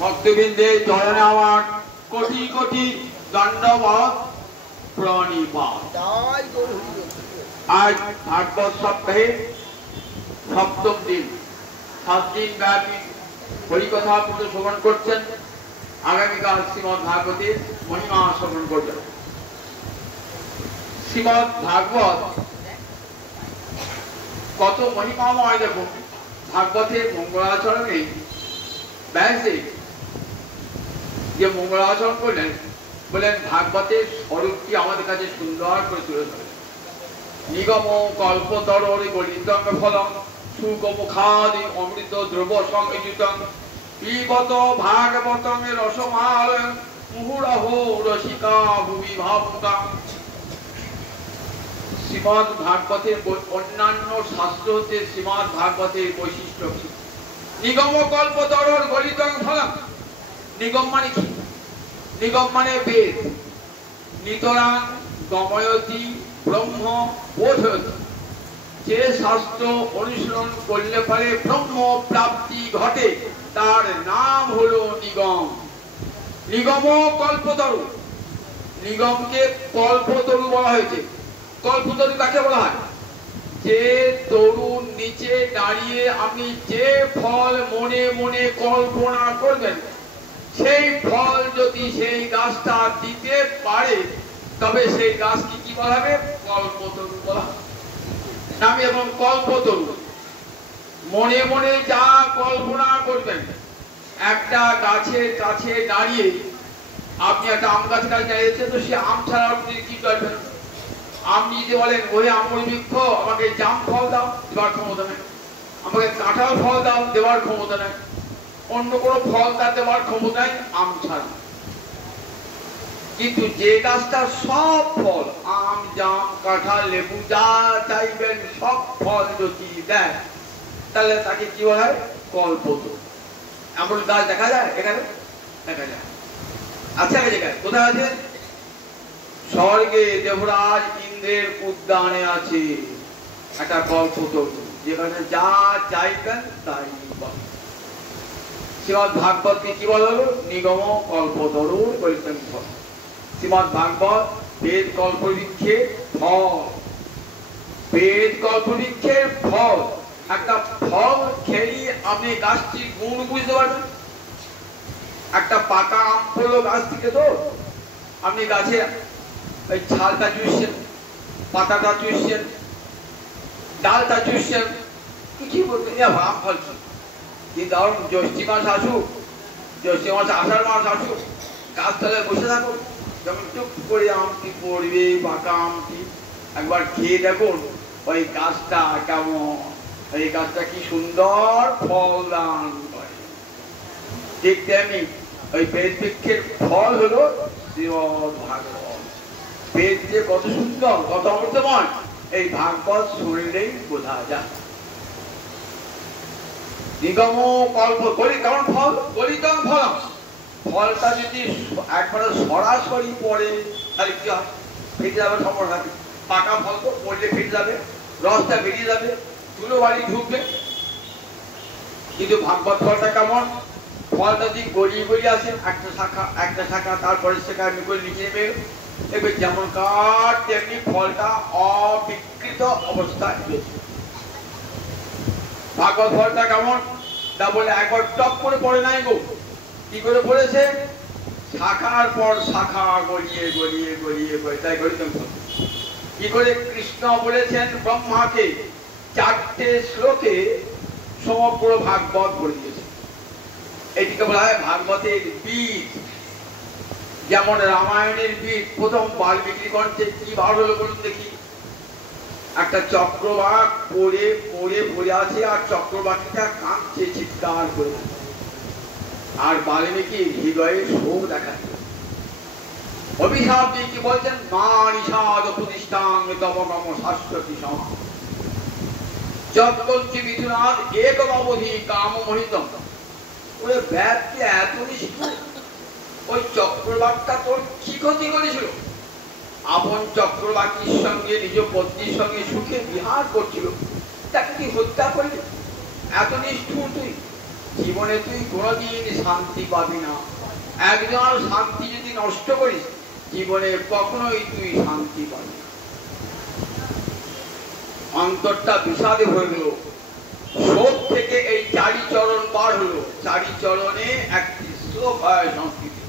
ভক্তবৃন্দের চরণে আমার কোটি কোটি দণ্ডবত প্রণিপাত। আজ ভাগবত সপ্তাহে সপ্তম দিন, 7 দিন ব্যাপী হরিকথা পুজো শ্রবণ করছেন। আগামীকাল শ্রীমদ ভাগবতের মহিমা শ্রবণ করবেন। শ্রীমদ ভাগবত কত মহিমাময় দেখুন। ভাগবতের মঙ্গলাচরণে ব্যাসদেব যে মঙ্গলাচরণ করলেন, বলেন ভাগবতের স্বরূপটি আমাদের কাছে সুন্দর করে তুলে ধরে। নিগম কল্পতরুর গলিতং ফলং সুকমুখাদি অমৃত দ্রব্য সংযুতং পিবত ভাগবতং রসমালয়ং মুহুরহো রসিকা ভুবি ভাবুকা। শ্রীমদ ভাগবতের অন্যান্য শাস্ত্র হতে শ্রীমদ ভাগবতের বৈশিষ্ট্য কি? নিগম কল্পতরুর গলিতং ফলং। নিগম মানে কি? নিগম মানে বেদ। নিতরাং গময়তি ব্রহ্ম বোধয়তি। যে শাস্ত্র অনুসরণ করলে পরে ব্রহ্ম প্রাপ্তি ঘটে তার নাম হলো নিগম। নিগম কল্পতরু। নিগমকে কল্পতরু বলা হয়েছে। কল্পতরু কাকে বলা হয়? যে তরুর নিচে দাঁড়িয়ে আপনি যে ফল মনে মনে কল্পনা করবেন, সেই ফল যদি সেই গাছটা দিতে পারে তবে সেই গাছকে কি বলা হবে? কল্পতরু বলা হবে। নামে এবং কল্পতরু। মনে মনে যা কল্পনা করবেন, একটা গাছের কাছে দাঁড়িয়ে আপনি একটা আম গাছের কাছে দাঁড়িয়েছেন, তো সে আম ছাড়া আপনি কি করবেন? আপনি যদি বলেন ওই আমর বৃক্ষ আমাকে জাম ফল দাও, দেওয়ার ক্ষমতা নেই। আমাকে কাঁঠাল ফল দাও, দেওয়ার ক্ষমতা নেই। অন্য কোনো ফল তার দেওয়ার ক্ষমতা নেই আম ছাড়া। কিন্তু যে গাছটা সব ফল, আম জাম কাঁঠাল লেবু যা চাইবেন সব ফল যদি দেয়, তাহলে তাকে কি বলা হয়? কল্পতরু। এমন গাছ দেখা যায়? এখানে দেখা যায়। আচ্ছা, কোথায় আছে? স্বর্গে দেবরাজ ইন্দ্রের উদ্যানে আছে একটা কল্পতরু, যেখানে যা চাইবেন তাই পাবেন। শ্রীমদ ভাগবতকে কি বলা হলো? নিগম কল্পতরু বলতেন ফল। শ্রীমদ ভাগবত বেদ কল্পবৃক্ষের ফল। বেদ কল্পবৃক্ষের ফল। একটা ফল খেয়ে আপনি গাছটির গুণ বুঝতে পারবেন। একটা পাকা আম পড়লো গাছ থেকে, তো আপনি গাছে ওই ছালটা চুষছেন, পাতাটা চুষছেন, ডালটা চুষছেন, কিছুই বলতেন আম ফলছে। কিন্তু ধরুন জ্যৈষ্ঠী মাস আসুক, জ্যৈষ্ঠী মাস আষাঢ় মাস আসুক, গাছতলায় বসে থাকুন, যখন চুপ করে আমটি পড়বে, পাকা আমটি একবার খেয়ে দেখুন ওই গাছটা কেমন, এই গাছটা কি সুন্দর ফল দান করে। ঠিক তেমনি ওই বেদ বৃক্ষের ফল হলো শ্রীমদ ভাগবত। বেদ যে কত সুন্দর, কত অমৃতময়, এই ভাগবত শুনলেই বোঝা যায়। নিগম কল্প গলি, কেমন ফল? গলিতং ফলম। ফলটা যদি একবারে সরাসরি পড়ে তাহলে কি হয়? ফেটে যাবে সম্ভাবনা থাকে। পাকা ফল তো পড়লে ফেটে যাবে, রসটা বেরিয়ে যাবে, ধুলো বাড়ি ঢুকবে। কিন্তু ভাগবত ফলটা কেমন? ফলটা যদি গড়িয়ে গড়িয়ে আসে, একটা শাখা তারপরে শাখা করে নিচে নেবে, দেখবে যেমন কাঠ তেমনি ফলটা অবিকৃত অবস্থায় রয়েছে। ভাগবত ফলটা কেমন? তা বলে একবার টপ করে পড়ে নাই গো। কি করে পড়েছে? শাখার পর শাখা গড়িয়ে গড়িয়ে গড়িয়ে গড়িয়ে, তাই গড়িত। কি করে কৃষ্ণ বলেছেন ব্রহ্মাকে 4টে শ্লোকে সমগ্র ভাগবত বলে দিয়েছে। এটিকে বলা হয় ভাগবতের বীজ। যেমন রামায়ণের বীজ প্রথম বাল্মীকি গ্রন্থে কি বার হলো বলুন দেখি? একটা চক্রবাক পড়ে পড়ে পড়ে আছে, আর চক্রবাকীটা কাঁদছে চিৎকার করে, আর বাল্মীকি হৃদয়ে শোক দেখাচ্ছে। অভিশাপ দিয়ে কি বলছেন? মা নিষাদ প্রতিষ্ঠান তব মম শাশ্বতী সম যৎকঞ্চি মিথুনাদ একম অবধি কাম মোহিতম। ওরে ব্যাপটি এত নিষ্ঠুর, ওই চক্রবাকটা তোর কি ক্ষতি করেছিল? আপন চক্রবাকীর সঙ্গে নিজ পত্নীর সঙ্গে সুখে বিহার করছিল, তাকে কি হত্যা করলি? এত নিষ্ঠুর তুই? জীবনে তুই কোনোদিন শান্তি পাবি না। একজন শান্তি যদি নষ্ট করিস জীবনে কখনোই তুই শান্তি পাবি না। অন্তরটা বিষাদে হয়ে গেল। শোক থেকে এই চারি চরণ বার হলো। চারি চরণে একটি শ্লোক হয় সংস্কৃতি।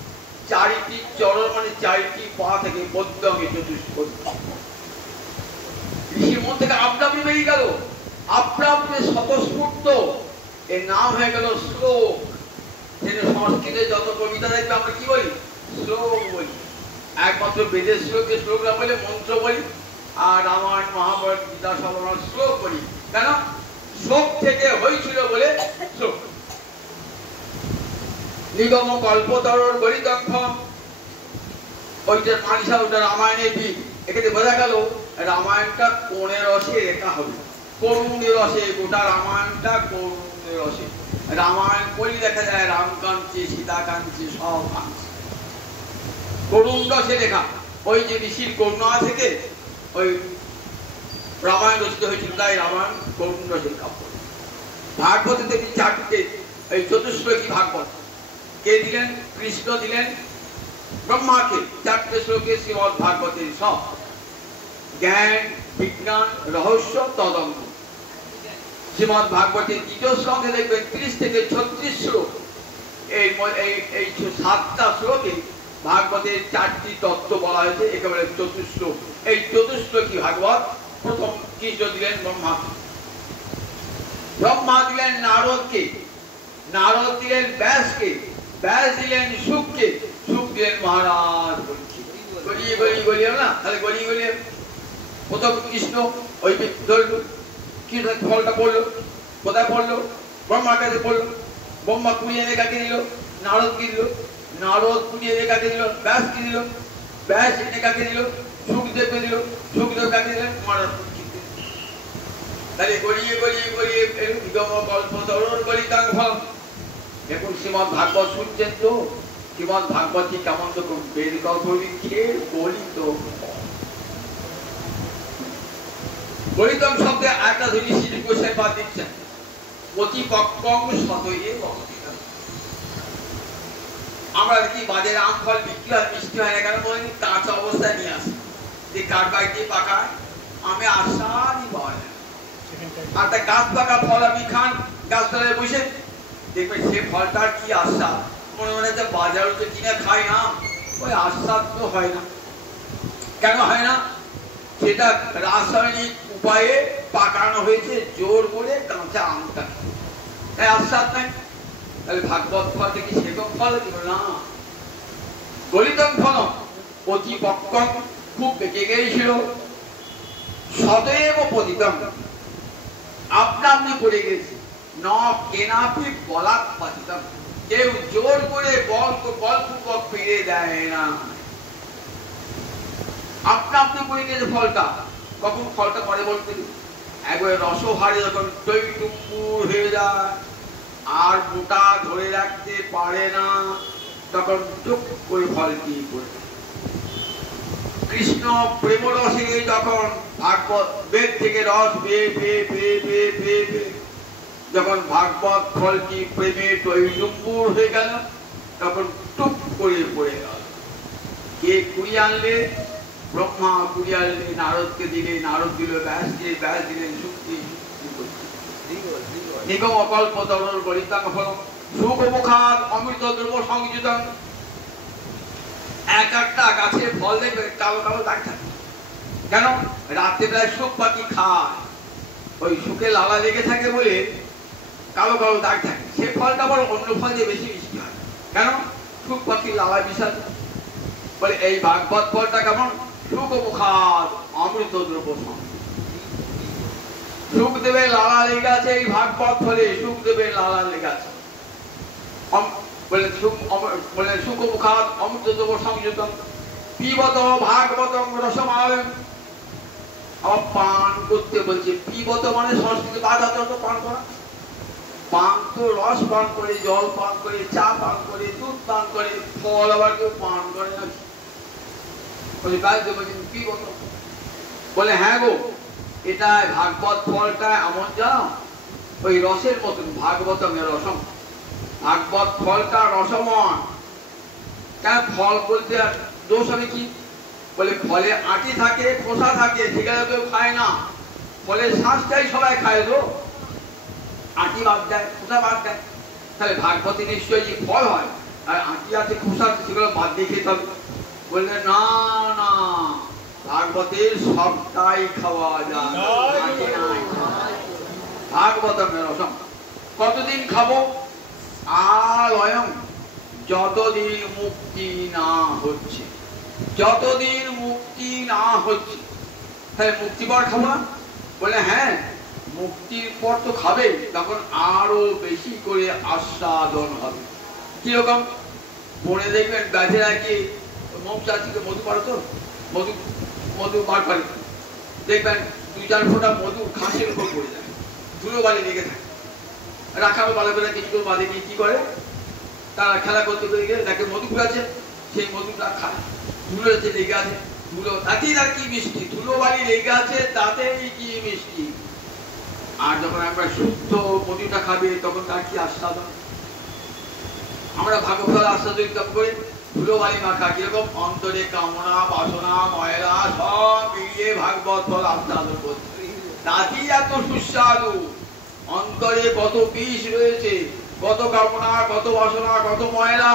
চারিটি চরণ মানে চারিটি পা থেকে পদ্মে চতুষ্পদ। ঋষির মন থেকে আপনা আপনি বেরিয়ে গেল, আপনা আপনি স্বতঃস্ফূর্ত। এর নাম হয়ে গেল শ্লোক। সংস্কৃতে যত কবিতা দেখবে আমরা কি বলি? শ্লোক বলি। একমাত্র বেদের শ্লোকে শ্লোক না বলে মন্ত্র বলি, আর রামায়ণ মহাভারত গীতা সব আমরা শ্লোক বলি। কেন? শোক থেকে হয়েছিল বলে শ্লোক। নিগম কল্পতরুর গরিতঙ্খ, ওইটার মানিসা, ওটা রামায়ণের দিক। এখানে বোঝা গেল রামায়ণটা কোনে রসে লেখা হবে, করুণে রসে। গোটা রামায়ণটা করুণে রসে। রামায়ণ পড়লে দেখা যায় রাম কাঁদছে, সীতা কাঁদছে, সব কাঁদছে। করুণ রসে লেখা। ওই যে ঋষির করুণা থেকে ওই রামায়ণ রচিত হয়েছিল, তাই রামায়ণ করুণ রসের কাব্য। ভাগবতে দেখি চারটে, এই চতুশ্লোকী ভাগবত কে দিলেন? কৃষ্ণ দিলেন ব্রহ্মাকে। চারটে শ্লোকে শ্রীমদ ভাগবতের সব জ্ঞান, বিজ্ঞান, রহস্য, তদন্ত। শ্রীমদ ভাগবতের দ্বিতীয় স্কন্ধে দেখবেন 30 থেকে 36 শ্লোক। এই 7টা শ্লোকে ভাগবতের 4টি তত্ত্ব বলা হয়েছে, একেবারে চতুশ্লোক। এই চতুশ্লোকী ভাগবত প্রথম কৃষ্ণ দিলেন ব্রহ্মাকে, ব্রহ্মা দিলেন নারদকে, নারদ দিলেন ব্যাসকে, ব্যাস দিলেন শুককে, শুক দিলেন মহারাজ। গড়িয়ে গড়িয়ে গড়িয়ে না, তাহলে গড়িয়ে গড়িয়ে প্রথম কৃষ্ণ ওই ধরল, কৃষ্ণ ফলটা পড়লো, কোথায় পড়লো? ব্রহ্মার কাছে পড়লো। ব্রহ্মা কুড়িয়ে এনে কাকে দিল? নারদ কি দিল? নারদ কুড়িয়ে এনে কাকে দিল? ব্যাস কি দিল? ব্যাস এনে কাকে দিল? শুকদেবকে দিল। শুকদেব কাকে দিলেন? মহারাজ। তাহলে গড়িয়ে গড়িয়ে গড়িয়ে নিগম কল্পতরুর গলিতাঙ্গ। এখন শ্রীমদ ভাগবত শুনছেন তো? শ্রীমদ ভাগবত কি কেমন তো বেদ গল্প লিখছে? গলিত। গলিতম শব্দে একটা জিনিস কোষায় বাদ দিচ্ছেন, প্রতিপক্ষং সতয়ে বক্তৃতা। আমরা দেখি বাজারে আম ফল বিক্রি হয়, মিষ্টি হয় না কেন? বলি কাঁচা অবস্থায় নিয়ে আসে, যে কার বাড়িতে পাকায় আমে আসারই পাওয়া যায়। আর তাই গাছ পাকা ফল আপনি খান গাছতলায় বসে, দেখবেন সে ফলটার কি আস্বাদ। মনে মনে হচ্ছে বাজারে তো কিনে খাই না, ওই আস্বাদ তো হয় না। কেন হয় না? সেটা রাসায়নিক উপায়ে পাকানো হয়েছে, জোর করে কাঁচা আমটা, তাই আস্বাদ নাই। তাহলে ভাগবত ফলটা কি সেরকম ফল? না। গলিতম ফল প্রতিপক্ষং, খুব বেঁকে গিয়েছিল। সদৈব পতিতম, আপনা আপনি পড়ে গেছে। ন কেনাপি বলাৎ পাতিতম, কেউ জোর করে বলপূর্বক ফিরে দেয় না। আপনা আপনি পড়ে গেছে ফলটা। কখন ফলটা পরে বলতে? একবার রসহারে যখন টইটুম্বুর হয়ে যায়, আর মোটা ধরে রাখতে পারে না, তখন চুপ করে ফলটি পড়ে। কৃষ্ণ প্রেম রসে যখন ভাগবত বেদ থেকে রস বেয়ে বেয়ে বেয়ে বেয়ে বেয়ে বেয়ে যখন ভাগবত ফলটি প্রেমে টইটুম্বুর হয়ে গেল, তখন টুপ করে পড়ে গেল। কে কুড়িয়ে আনলে? ব্রহ্মা কুড়িয়ে আনলে, নারদকে দিলে, নারদ দিল ব্যাসকে, ব্যাস দিলেন শুক্তি। নিগম কল্পতরুর গলিতাঙ্গ ফলম, সুখমুখাদ অমৃত দ্রব্য সংযুতং। এক একটা গাছে ফল দেখবে কালো কালো দাগ থাকে। কেন? রাত্রিবেলায় শুক পাখি খায়, ওই শুকে লালা লেগে থাকে বলে কালো কালো দাগ থাকে। সে ফলটা আবার অন্য ফল দিয়ে বেশি মিষ্টি হয়। কেন? শুক পাখির লালা মিশাল বলে। এই ভাগবত ফলটা কেমন? সুখমুখাদ অমৃত দ্রব্য সংযুতং। সুখদেবের লালা লেগে আছে এই ভাগবত ফলে, সুখদেবের লালা লেগে আছে। বলে সুখমুখাদ অমৃত দ্রব্য সংযুতং পিবত ভাগবতং রসমালয়ং। আবার পান করতে বলছে। পিবত মানে সংস্কৃত বাধা তো পান করা। পান তো রস পান করে, জল পান করে, চা পান করে, দুধ পান করে, ফল আবার কেউ পান করে না। বলে গাইতে বলছেন পিবত। বলে হ্যাঁ গো, এটা ভাগবত ফলটা এমন জানো, ওই রসের মতন। ভাগবতং রসম, ভাগবত ফলটা রসময়। কেন ফল বলতে দোষ হবে কি? বলে ফলে আটি থাকে, খোসা থাকে, সেখানে কেউ খায় না। ফলের শ্বাসটাই সবাই খায়, তো আটি বাদ দেয়, খোসা বাদ দেয়। তাহলে ভাগবতে নিশ্চয়ই ফল হয়, আর আটি আছে, খোসা আছে, সেগুলো বাদ দিয়ে খেতে হবে। বললে না না, ভাগবতের সবটাই খাওয়া যায়, ভাগবতম রসম। কতদিন খাবো? আলয়ং, যতদিন মুক্তি না হচ্ছে, যতদিন মুক্তি না হচ্ছে। তাহলে মুক্তি পর খাবো না? বলে হ্যাঁ, মুক্তির পর তো খাবে, তখন আরো বেশি করে আস্বাদন হবে। কিরকম? বনে দেখবেন গাছেরা কি মৌচাচিকে মধু পারে, তো মধু মধু বার করে, দেখবেন 2-4 ফোঁটা মধু ঘাসের উপর পড়ে যায়, ধুলো বালি লেগে থাকে। রাখাল বালকেরা কিছু বাদে গিয়ে কি করে, তারা খেলা করতে গিয়ে দেখে মধু আছে, সেই মধুটা খায়। ধুলো লেগে আছে, ধুলো তাতেই তার কি মিষ্টি, ধুলো বালি লেগে আছে তাতেই কি মিষ্টি। আর যখন একবার শুদ্ধ মধুটা খাবে তখন তার কি আস্বাদন। আমরা ভাগবত আস্বাদিত করি ধুলো বালি মাখা, কিরকম অন্তরে কামনা বাসনা ময়লা সব মিলিয়ে ভাগবত ফল আস্বাদন করছে, তাতেই এত সুস্বাদু। অন্তরে কত বিষ রয়েছে, কত কামনা, কত বাসনা, কত ময়লা,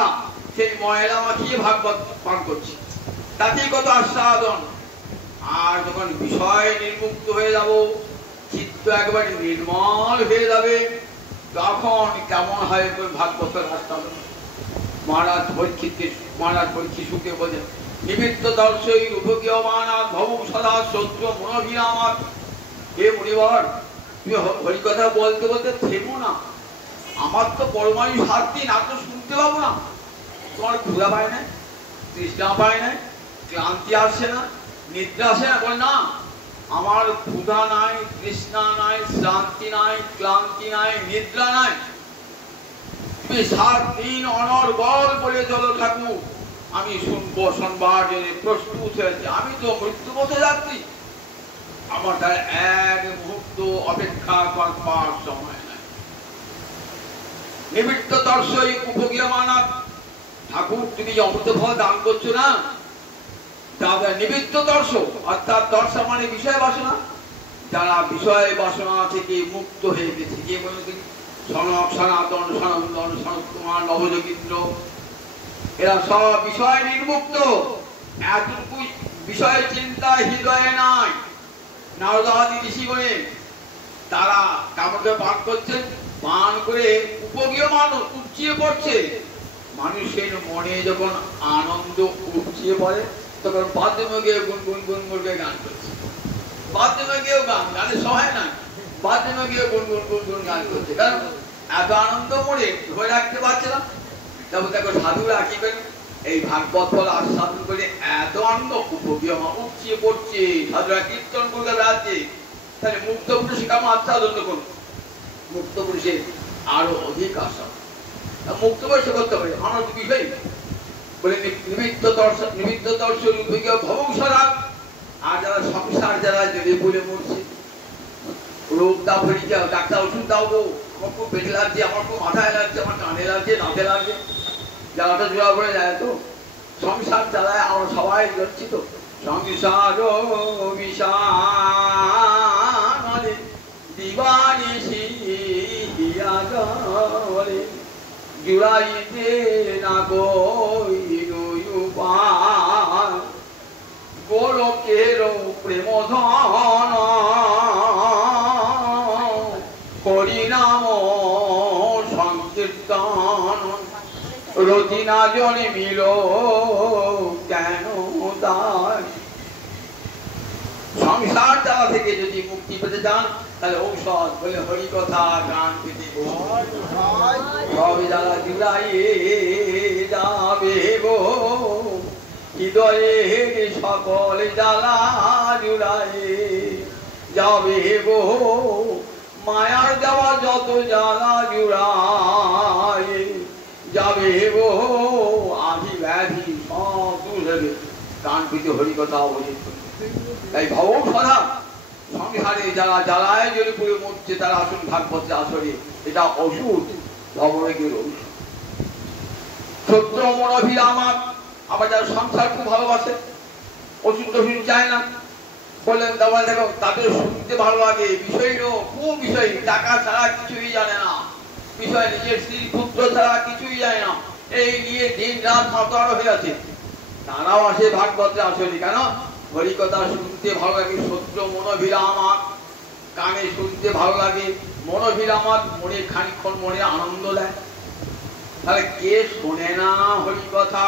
সেই ময়লা মাখিয়ে ভাগবত পান করছি, তাতেই কত আস্বাদন। আর যখন বিষয় নির্মুক্ত হয়ে যাব, চিত্ত একবারে নির্মল হয়ে যাবে, তখন কেমন হয় ভাগবতের আস্বাদন। মহারাজ পরীক্ষিত সুখে বলেন, নিমিত্ত দর্শই উপগীয়মানাৎ ভবং সদা শত্রু মনোভিরামাৎ। হে মুনিবর, তুমি হরিকথা বলতে বলতে থেমো না। আমার তো পরমাণু 7 দিন, আর তো শুনতে পাবো না। তোমার ক্ষুধা পায় না, তৃষ্ণা পায় না, ক্লান্তি আসছে না, নিদ্রা আসে না? বল না, আমার ক্ষুধা নাই, তৃষ্ণা নাই, শ্রান্তি নাই, ক্লান্তি নাই, নিদ্রা নাই। তুমি 7 দিন অনর্গল বলে চলো ঠাকুর, আমি শুনবো, শুনবার জন্য প্রস্তুত হয়েছে। আমি তো মৃত্যু পথে যাচ্ছি, আমার তার এক মুহূর্ত অপেক্ষা করবার সময় নাই। নিমিত্ত দর্শই উপগীয়মানাৎ। ঠাকুর তুমি যে অমৃত ফল দান করছো না, তাদের নিমিত্ত দর্শ, অর্থাৎ দর্শা মানে বিষয় বাসনা। যারা বিষয় বাসনা থেকে মুক্ত হয়ে গেছে, কে বলুন তিনি? সনক, সনাতন, সনন্দন, সনৎকুমার, নবযোগীন্দ্র, এরা সব বিষয় নির্মুক্ত। এতটুকু বিষয় চিন্তা হৃদয়ে নাই। নারদাদি ঋষিগণে তারা কামড়ে পান করছেন, পান করে উপগীয়মান উপচিয়ে পড়ছে। মানুষের মনে যখন আনন্দ উপচিয়ে পড়ে, তখন বাথরুমে গিয়ে গুনগুন গুনগুন করে গান করছে। বাথরুমে গিয়েও গানে সহায় না, বাথরুমে গিয়ে গুনগুন গুনগুন গান করছে, কারণ এত আনন্দ মনে ধরে রাখতে পারছে না। তারপর দেখো সাধুরা কি করেন, এই ভাগবত ফল আস্বাদন করে এত আনন্দ উপগীয়মান উপচিয়ে পড়ছে, সাধুরা কীর্তন করে বেড়াচ্ছে। তাহলে মুক্ত পুরুষ কেমন আস্বাদন করুন? মুক্ত পুরুষের আরো অধিক আস্বাদন। মুক্ত বয়সে করতে হবে আমার বিষয় বলে নিমিত্ত দর্শন ভবং সদা। আর যারা সংসার যারা জেলে বলে মরছে, রোগ দাও, ফেরিয়ে ডাক্তার ওষুধ দাও গো, আমার খুব পেটে লাগছে, আমার খুব মাথায় লাগছে, আমার কানে লাগছে, নাকে লাগছে, জ্বালাটা জোড়া করে যায়, তো সংসার চালায় আমরা সবাই যাচ্ছি। তো সংসার বিষালে দিবানিশি জুড়াইতে না গোলকের প্রেম ধন হরিনাম সংকীর্তন রতিনা জনে মিল কেন তাই। সংসার দ্বারা থেকে যদি মুক্তি পেতে চান, তাহলে ঔষধ বলে হরি কথা গান পেতে সবে যারা জুড়াইয়ে যাবে গো, হৃদয়ের সকল জ্বালা জুড়াইয়ে যাবে গো, মায়ার দেওয়া যত জ্বালা জুড়াইয়ে যাবে গো, আধি ব্যাধি সব দূর হবে গান পেতে হরি কথা বলে। তাই ভবং সদা, সংসারে যারা জ্বালায় জলে পুড়ে মরছে, তারা আসুন ভাগবতে আসরে। এটা ওষুধ, ভবরোগের ঔষধ। সত্য মনোভির আমার যারা সংসার খুব ভালোবাসে, ওষুধ টষুধ চায় না, বললেন দাদা দেখো তাদের শুনতে ভালো লাগে, বিষয় খুব বিষয়, টাকা ছাড়া কিছুই জানে না, বিষয় নিজের স্ত্রী পুত্র ছাড়া কিছুই জানে না, এই নিয়ে দিন রাত মাতার হয়ে আছে। তারাও আসে ভাগবতে আসলে, কেন হরিকথা শুনতে ভালো লাগে, সত্য মনোভিরা আমার কানে শুনতে ভালো লাগে, মনোভিরা আমার মনে খানিক্ষণ মনে আনন্দ দেয়। তাহলে কে শোনে না হরিকথা?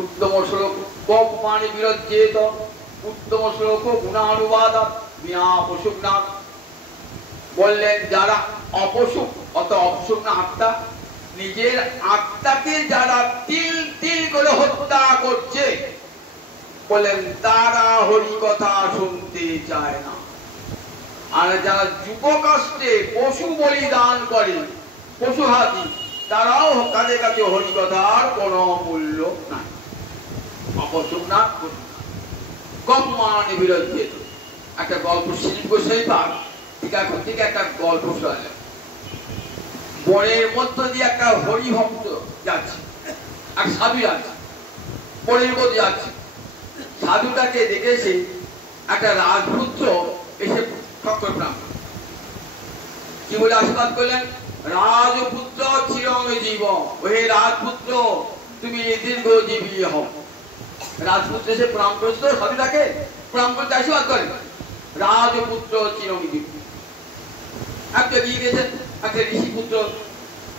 উত্তম শ্লোক কপমানি বিরজ্যেত, উত্তম শ্লোক গুণানুবাদ বিনা অপসুখ না। বললেন যারা অপসুখ, অত অপসুখ না আত্মা, নিজের আত্মাকে যারা তিল তিল করে হত্যা করছে, বললেন তারা হরিকথা শুনতে চায় না। আর যারা যুবকাষ্টে পশু বলিদান করে, পশু হাতি, তারাও তাদের কাছে হরিকথার কোন মূল্য নাই। অপসুখ না কপমানি বিরজ্যেত। একটা গল্প শিল্প সেই পাক ঠিক একটা গল্প শোনা। বনের মধ্য দিয়ে একটা হরিভক্ত যাচ্ছে, এক সাধু যাচ্ছে, বনের মধ্যে যাচ্ছে। সাধুটাকে দেখেছে একটা রাজপুত্র এসে ঠক্কর প্রাণ কি বলে আশীর্বাদ করলেন, রাজপুত্র চিরঞ্জীব, ওহে রাজপুত্র তুমি দীর্ঘজীবী হও। রাজপুত্র এসে প্রণাম করেছিল, সাধুটাকে প্রণাম করতে আশীর্বাদ করেন, রাজপুত্র চিরঞ্জীব। একটা গিয়ে গেছেন একটা ঋষি পুত্র,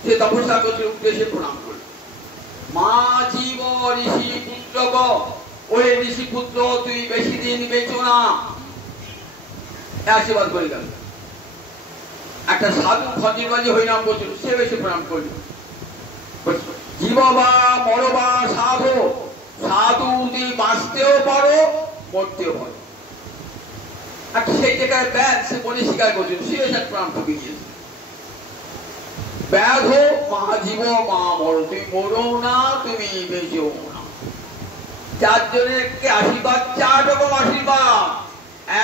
সে তপস্যা করছিল, উঠে এসে প্রণাম করল, মা জীব ঋষি পুত্র গো, ওহে ঋষি পুত্র তুই বেশি দিন বেঁচো না, আশীর্বাদ করে গেল। একটা সাধু খঞ্জিরবাজি হরিনাম করছিল, সে বেশি প্রণাম করল, জীববা মরবা সাধু, সাধু তুমি বাঁচতেও পারো মরতেও পারো। একটা সেই জায়গায় ব্যাধ, সে বলে স্বীকার করছিল, সে এসে প্রণাম ঠকে গিয়েছে। ব্যাধ মা জীব মা মরো, তুমি মরো না তুমি বেঁচেও না। চারজনকে আশীর্বাদ, চার রকম আশীর্বাদ,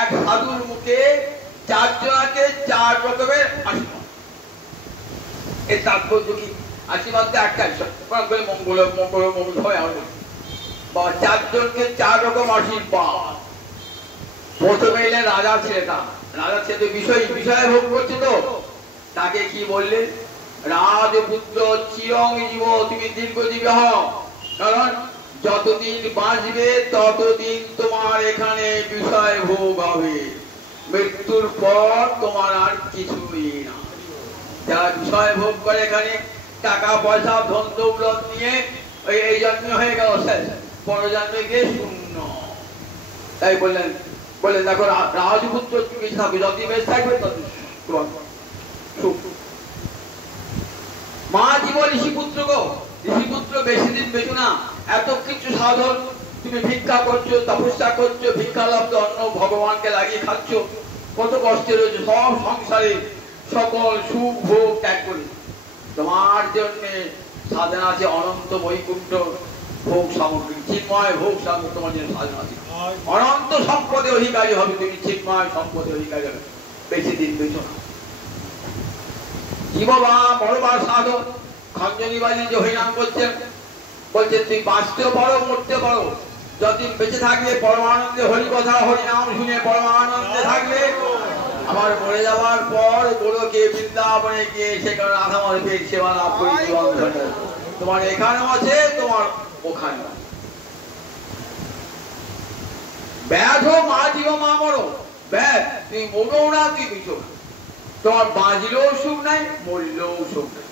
এক সাধুর মুখে চারজনকে চার রকমের আশীর্বাদ। এর তাৎপর্য কি? আশীর্বাদ একটাই, মঙ্গল মঙ্গল মঙ্গল হয় আমাদের, বা চারজনকে চার রকম আশীর্বাদ। প্রথমে এলেন রাজা ছেলেটা, রাজা ছেলে বিষয় বিষয় ভোগ করছে, তো তাকে কি বললেন, রাজপুত্র চিরঞ্জীব তুমি দীর্ঘজীবী হও, কারণ যতদিন বাঁচবে ততদিন তোমার এখানে বিষয় ভোগ হবে, মৃত্যুর পর তোমার আর কিছুই না। যারা বিষয় ভোগ করে এখানে টাকা পয়সা ধন দৌলত নিয়ে এই জন্মে হয়ে গেল শেষ, পর জন্মে গিয়ে শূন্য। তাই বললেন দেখো রাজপুত্র তুমি থাকবে, যতদিন বেঁচে থাকবে ততদিন সুখ। মা জীব ঋষিপুত্র গো, ঋষিপুত্র বেশি দিন বেঁচো না, এত কিছু সাধন তুমি ভিক্ষা করছো, তপস্যা করছো, ভিক্ষা লব্ধ অন্ন ভগবানকে লাগিয়ে খাচ্ছ, কত কষ্টে রয়েছে, সব সংসারে সকল সুখ ভোগ ত্যাগ করে তোমার জন্য সাধনা আছে অনন্ত বৈকুণ্ঠ ভোগ সামগ্রী, চিন্ময় ভোগ সামগ্রী তোমার জন্য সাধনা আছে, অনন্ত সম্পদে অধিকারী হবে তুমি, চিন্ময় সম্পদে অধিকারী হবে, বেশি দিন বেঁচো না। জীববা মরবার সাধন খঞ্জনীবাজি যে হরিনাম করছেন, বলছে তুমি বাঁচতেও পারো মরতে পারো, যতদিন বেঁচে থাকলে পরমানন্দে হরি কথা হরিনাম শুনে পরমানন্দে থাকলে, আবার মরে যাওয়ার পর গোলকে বৃন্দাবনে গিয়ে সেখানে রাধা মাধবের সেবা লাভ করে জীবন ধরে, তোমার এখানেও আছে তোমার ওখানেও। ব্যাধ মা জীব মা মরো, ব্যাধ তুমি মরো না তুই বিচো না, তোমার বাঁচলেও সুখ নাই মরলেও সুখ নাই।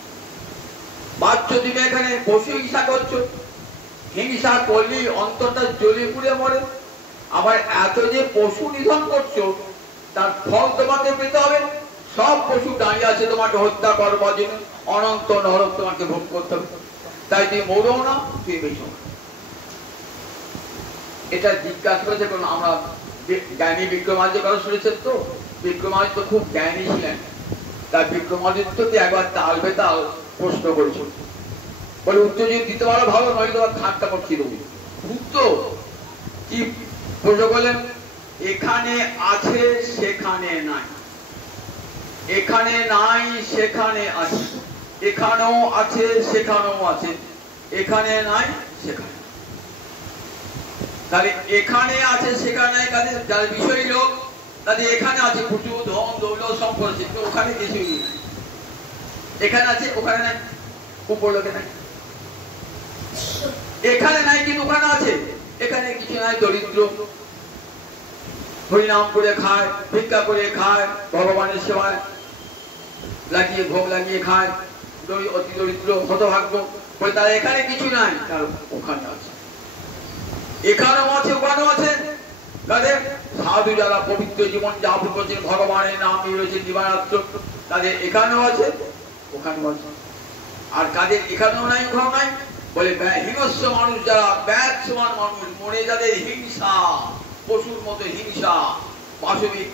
বাচ্চ তুমি এখানে পশু হিংসা করছো, হিংসা করলেই অন্তরটা জ্বলে পুড়ে মরে, আবার এত যে পশু নিধন করছো তার ফল তোমাকে পেতে হবে, সব পশু দাঁড়িয়ে আছে তোমাকে হত্যা করবার জন্য, অনন্ত নরক তোমাকে ভোগ করতে হবে, তাই তুমি মরো না তুই বেঁচো না। এটা জিজ্ঞাসা করেছে কোন আমরা জ্ঞানী বিক্রমাদিত্য কারো শুনেছেন তো, বিক্রমাদিত্য খুব জ্ঞানী ছিলেন, তার বিক্রমাদিত্যকে একবার তাল বেতাল প্রশ্ন করেছিল, বলে উত্তর যদি দিতে পারো ভালো, নয় তোমার খাটটা করছি দেবো। উত্তর কি প্রশ্ন করলেন, এখানে আছে সেখানে নাই, এখানে নাই সেখানে আছে, এখানেও আছে সেখানেও আছে, এখানে নাই সেখানে, তাহলে এখানে আছে সেখানে নাই, কাজে যারা বিষয়ী লোক তাদের এখানে আছে প্রচুর ধন দৌলত সম্পদ, কিন্তু ওখানে কিছুই নাই। এখানে আছে ওখানে নাই, উপর লোকে নাই। এখানে নাই কিন্তু ওখানে আছে, এখানে কিছু নাই, দরিদ্র হরিনাম করে খায়, ভিক্ষা করে খায়, ভগবানের সেবায় লাগিয়ে ভোগ লাগিয়ে খায়, অতি দরিদ্র হতভাগ্য বলে তার এখানে কিছু নাই, তার ওখানে আছে। এখানেও আছে ওখানেও আছে। তাদের সাধু যারা পবিত্র জীবন যাপন করছেন, ভগবানের নাম নিয়ে রয়েছে দিবারাত্র, তাদের এখানেও আছে ওখানেও আছে। আর কাদের এখানেও নাই ওখানেও নাই বলে হিংস্র মানুষ যারা, ব্যাগ সমান মানুষ, মনে যাদের হিংসা, পশুর মতো হিংসা, পাশবিক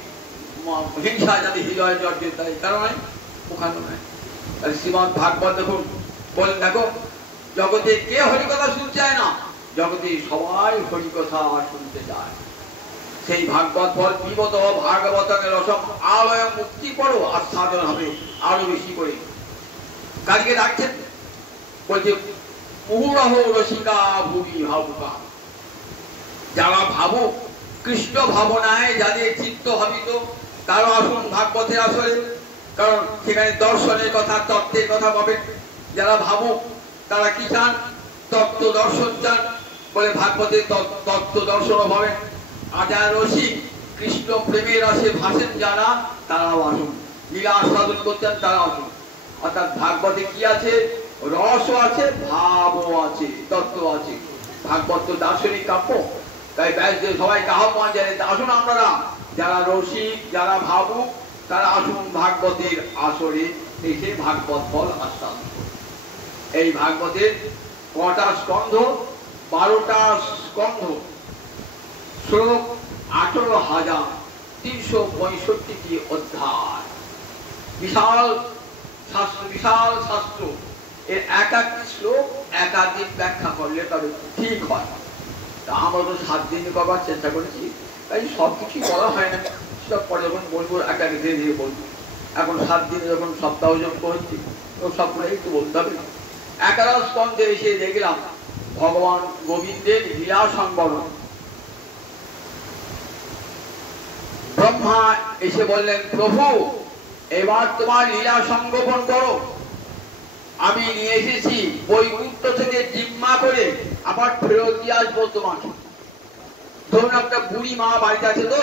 হিংসা যাদের হৃদয় জর্জরিত, তাই এখানেও নাই ওখানেও নাই। তাহলে শ্রীমদ্ ভাগবত দেখুন, বলেন দেখো জগতে কে হরিকথা শুনতে চায় না? জগতে সবাই হরিকথা শুনতে চায়। সেই ভাগবত ফল পিবত ভাগবতের রসম আলয় মুক্তি পড়ো, আস্বাদন হবে আরো বেশি করে। কাজকে ডাকছেন, বলছে মুহুরহ রসিকা ভুবি ভাবুকা, যারা ভাবুক কৃষ্ণ ভাবনায় যাদের চিত্ত ভাবিত, তারা আসুন ভাগবতের আসরে, কারণ সেখানে দর্শনের কথা, তত্ত্বের কথা পাবেন। যারা ভাবুক তারা কি চান? তত্ত্ব দর্শন চান, বলে ভাগবতের তত্ত্ব দর্শন পাবেন। আর যারা রসিক কৃষ্ণ প্রেমের রসে ভাসেন যারা, তারাও আসুন, লীলা আস্বাদন করতেন তারা আসুন। অর্থাৎ ভাগবতে কি আছে? রসও আছে, ভাবও আছে, তত্ত্ব আছে। ভাগবত দার্শনিক কাব্য, তাই ব্যাসদেব সবাইকে আহ্বান জানেন, আসুন আপনারা যারা রসিক যারা ভাবুক তারা আসুন ভাগবতের আসরে এসে ভাগবত ফল আস্বাদন করুন। এই ভাগবতের কটা স্কন্ধ? 12টা স্কন্ধ, শ্লোক 18,365টি অধ্যায়, বিশাল শাস্ত্র, বিশাল শাস্ত্র। এর এক একটি শ্লোক একাধিক ব্যাখ্যা করলে তবে ঠিক হয়। তা আমরা তো 7 দিন করবার চেষ্টা করেছি, তাই সবকিছু বলা হয় না, সব পরে যখন বলবো এক এক ধীরে ধীরে বলবো। এখন 7 দিনে যখন সপ্তাহ যখন করেছি তো সবগুলো একটু বলতে হবে। 11 স্কন্ধে এসে দেখলাম ভগবান গোবিন্দের লীলা সংবরণ। ব্রহ্মা এসে বললেন, প্রভু এবার তোমার লীলা সংগোপন করো, আমি নিয়ে এসেছি বৈকুণ্ঠ থেকে জিম্মা করে আবার ফেরত দিয়ে আসবো তোমাকে। ধরুন একটা বুড়ি মা বাড়িতে আছে, তো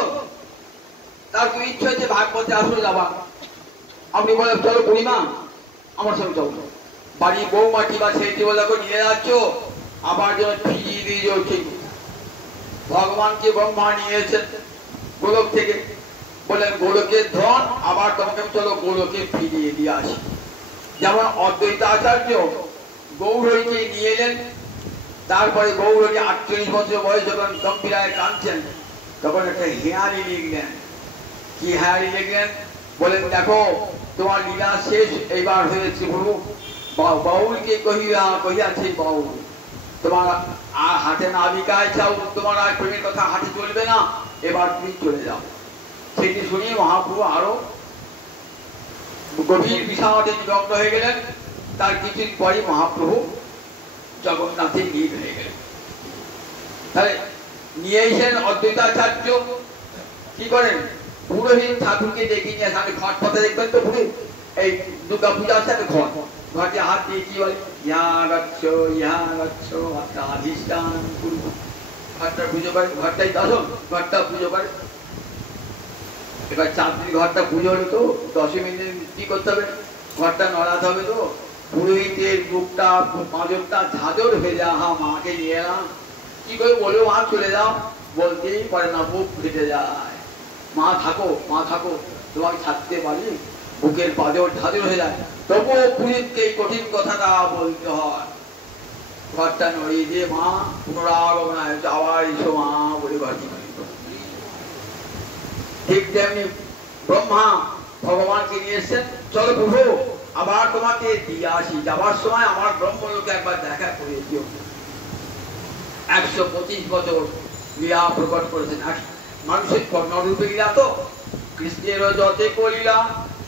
তার খুব ইচ্ছে হচ্ছে ভাগবতে আসলে যাবা, আপনি বলে চলো বুড়িমা আমার সঙ্গে চলো। বাড়ি বৌমাটি বা ছেলেটি বলে নিয়ে যাচ্ছ, আবার যেন ফিরিয়ে দিয়ে যাও। ঠিক ভগবানকে ব্রহ্মা নিয়েছেন গোলক থেকে, বললেন গোলকের ধন আবার তোমাকে চলো গোলকে ফিরিয়ে দিয়ে আসি। যেমন অদ্বৈত আচার্য গৌরহরিকে নিয়ে এলেন, তারপরে গৌরহরি 48 বছর বয়স যখন গম্ভীরায় কাঁদছেন, তখন একটা হেয়ারি লিখলেন। কি হেয়ারি লিখলেন? বলেন দেখো তোমার লীলা শেষ এইবার হয়েছে প্রভু। বাউলকে কহিয়াছে বাউল, তোমার আর হাতে না বিকায় চাও, তোমার আর প্রেমের কথা হাতে চলবে না, এবার তুমি চলে যাও। সেটি শুনিয়ে মহাপ্রভু আরো গভীর বিষাদে নিমগ্ন হয়ে গেলেন। তার কিছুদিন পরে মহাপ্রভু জগন্নাথে লীন হয়ে গেলেন। তাহলে নিয়ে এসেছেন অদ্বৈতাচার্য, কি করেন? পুরোহিত ঠাকুরকে ডেকে নিয়ে আসেন। আমি ঘট পথে দেখবেন তো পুরী, এই দুর্গা পূজা আসছে, আমি ঘটে হাত দিয়ে কি বলে, ইহা গচ্ছ অধ্যাধিষ্ঠান কুরু। ঘরটা পুজো করে, ঘরটাই দশম, ঘরটা পুজো করে। এবার 4 দিন ঘরটা পুজো হলো, তো 10ই দিন কি করতে হবে? ঘরটা নড়াতে হবে। তো পুরোহিতের বুকটা পাঁজরটা ঝাঁঝর হয়ে যায়, হা মাকে নিয়ে এলাম, কি করে বলবো মা চলে যাও, বলতেই পারে না, বুক ফেটে যায়। মা থাকো মা থাকো, তোমাকে ছাড়তে পারি, বুকের পাঁজর ঝাঁঝর হয়ে যায়। তবুও পুরোহিতকে এই কঠিন কথাটা বলতে হয়। ঘরটা নড়িয়ে দিয়ে মা পুনরাগমন হয়েছে, আবার এসো মা বলে ঘরটি। ঠিক তেমনি ব্রহ্মা ভগবানকে নিয়ে এসছেন, চলো প্রভু আবার তোমাকে দিয়ে আসি, যাবার সময় আমার ব্রহ্মলোকে একবার দেখা করে দিও। 125 বছর লীলা প্রকট করেছেন। মানুষের নররূপে লীলা, তো কৃষ্ণের যতে কলিলা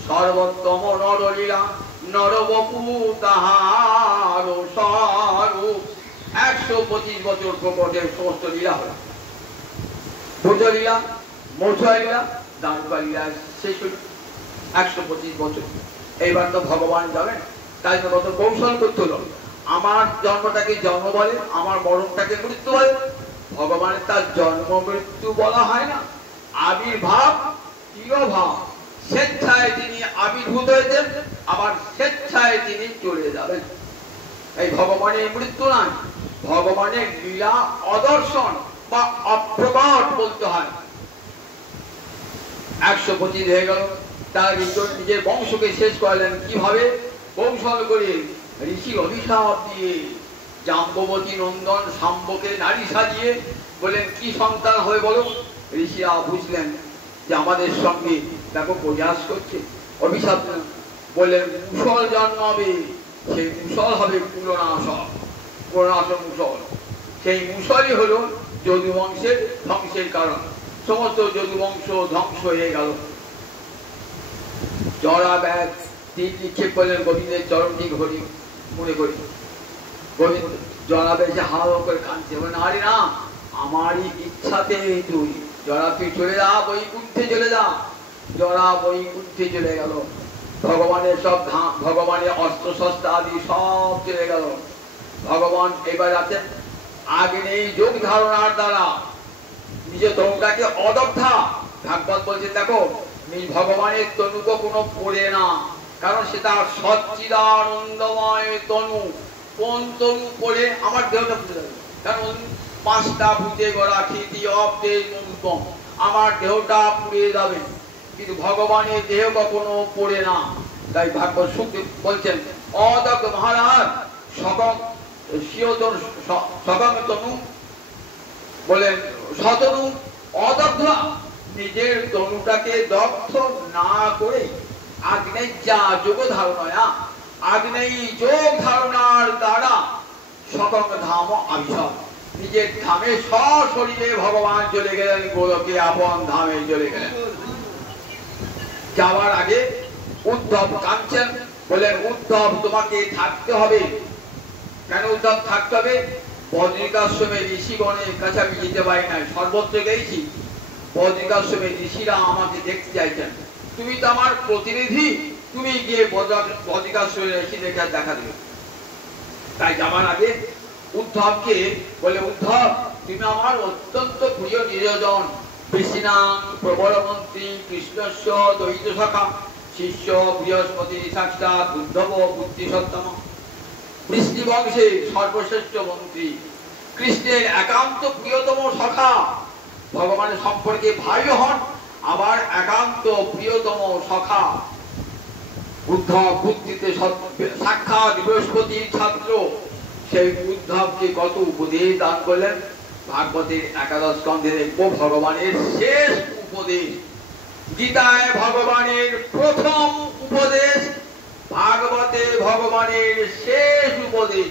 সর্বোত্তম নরলীলা, নরবপু তাহার স্বরূপ 125 বছর প্রকটের সমস্ত লীলা হল। ভূতলীলা, মথুরা, দ্বারকা লীলা শেষ হল 125 বছর। এইবার তো ভগবান যাবেন, তাই তো কত কৌশল করতে হলো। আমার জন্মটাকে জন্ম বলে, আমার মরণটাকে মৃত্যু বলে। ভগবানের তার জন্ম মৃত্যু বলা হয় না, আবির্ভাব তিরোভাব। স্বেচ্ছায় তিনি আবির্ভূত হয়েছেন, আবার স্বেচ্ছায় তিনি চলে যাবেন। এই ভগবানের মৃত্যু নয়, ভগবানের লীলা অদর্শন বা অপ্রকট বলতে হয়। 125 হয়ে গেল, তার নিজের বংশকে শেষ করলেন কিভাবে? কৌশল করে, ঋষির অভিশাপ দিয়ে, জাম্ববতী নন্দন শাম্বকে নারী সাজিয়ে বলেন কি সন্তান হয়ে বলো। ঋষিরা বুঝলেন যে আমাদের সঙ্গে দেখো পরিহাস করছে, অভিশাপ বললেন মুসল জন্মাবে, সেই মুসল হবে কুলনাশক, কুলনাশক মুসল। সেই মুসলই হলো যদুবংশের ধ্বংসের কারণ। সমস্ত যদুবংশ ধ্বংস হয়ে গেল। জরা ব্যাগ তীর নিক্ষেপ করলেন গোবিন্দের চরণটি ঘড়ি মনে করি। গোবিন্দ জরা বেশে হাওয়া করে কাঁদছে, বলেন আরে না, আমারই ইচ্ছাতে তুই জরা, তুই চলে যা, বৈকুণ্ঠে চলে যা। জরা বৈকুণ্ঠে চলে গেল। ভগবানের সব ভগবানের অস্ত্র শস্ত্র আদি সব চলে গেল। ভগবান এবার আছেন আগ্নেয়ী যোগ ধারণার দ্বারা নিজের তনুটাকে অদগ্ধা। ভাগবত বলছেন দেখো ভগবানের তনুকে কোনো পড়ে না, কারণ সেটা সচ্চিদানন্দময় তনু। কোন তনু পড়ে? আমার দেহটা পুড়ে যাবে, কারণ 5টা ভূতে গড়া খিতি অব্দে অনুপম, আমার দেহটা পুড়ে যাবে। কিন্তু ভগবানের দেহ কখনো পড়ে না। তাই ভাগবত সুখদেব বলছেন অদগ্ধ মহারাজ সকম সকম তনু বলেন শতনু অদগ্ধ, নিজের তনুটাকে দগ্ধ না করে আগ্নেয় যা যোগ ধারণা, আগ্নেয়ী যোগ ধারণার দ্বারা সকম ধাম আবিশাল, নিজের ধামে সশরীরে ভগবান চলে গেলেন, গোলকে আপন ধামে চলে গেলেন। যাওয়ার আগে উদ্ধব কাঁদছেন, বলেন উদ্ধব তোমাকে থাকতে হবে। কেন উদ্ধব থাকতে হবে? বদ্রিকাশ্রমে ঋষিগণের কাছে আমি যেতে পারি না, সর্বত্র গেছি, বদ্রিকাশ্রমে ঋষিরা আমাকে দেখতে চাইছেন, তুমি তো আমার প্রতিনিধি, তুমি গিয়ে বদ্রিকাশ্রমে ঋষিদের কাছে দেখা দেবে। তাই যাবার আগে উদ্ধবকে বলে উদ্ধব তুমি আমার অত্যন্ত প্রিয় নিরজন, কৃষ্ণাং প্রবলমন্ত্রী কৃষ্ণস্য দ্বৈত সখা শিষ্য বৃহস্পতি সাক্ষাৎ উদ্ধব বুদ্ধি সত্তম, বৃষ্টি বংশে সর্বশ্রেষ্ঠ মন্ত্রী, কৃষ্ণের একান্ত প্রিয়তম সখা, ভগবানের সম্পর্কে ভাই হন আবার একান্ত প্রিয়তম সখা। উদ্ধব বুদ্ধিতে সাক্ষাৎ বৃহস্পতির ছাত্র, সেই উদ্ধবকে কত উপদেশ দান করলেন। ভাগবতের 11 স্কন্ধে দেখবো ভগবানের শেষ উপদেশ। গীতায় ভগবানের প্রথম উপদেশ, ভাগবতে ভগবানের শেষ উপদেশ।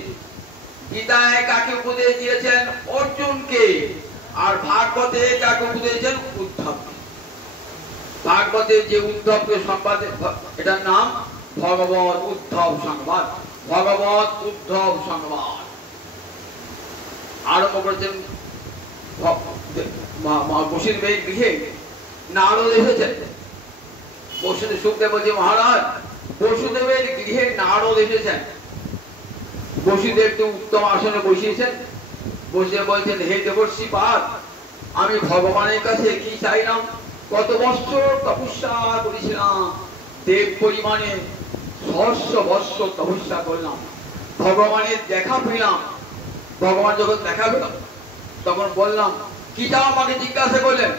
গীতায় কাকে উপদেশ দিয়েছেন? অর্জুনকে। আর ভাগবতে কাকে উপদেশ দিয়েছেন? উদ্ধবকে। ভাগবতে যে উদ্ধবকে সংবাদ, এটার নাম ভগবত উদ্ধব সংবাদ, ভগবত উদ্ধব সংবাদ। আরম্ভ করেছেন বসুদেবের গৃহে নারদ এসেছেন। বসুদেব সুখদেব বলছে মহারাজ বসুদেবের গৃহে নারদ এসেছেন। বসুদেবকে উত্তম আসনে বসিয়েছেন, বসে বলছেন হে দেবর্ষি পাদ, আমি ভগবানের কাছে কি চাইলাম, কত বৎসর তপস্যা করেছিলাম, দেব পরিমাণে সহস্র বৎসর তপস্যা করলাম, ভগবানের দেখা পেলাম। ভগবান যখন দেখা পেলাম তখন বললাম কি চাও, আমাকে জিজ্ঞাসা করলেন।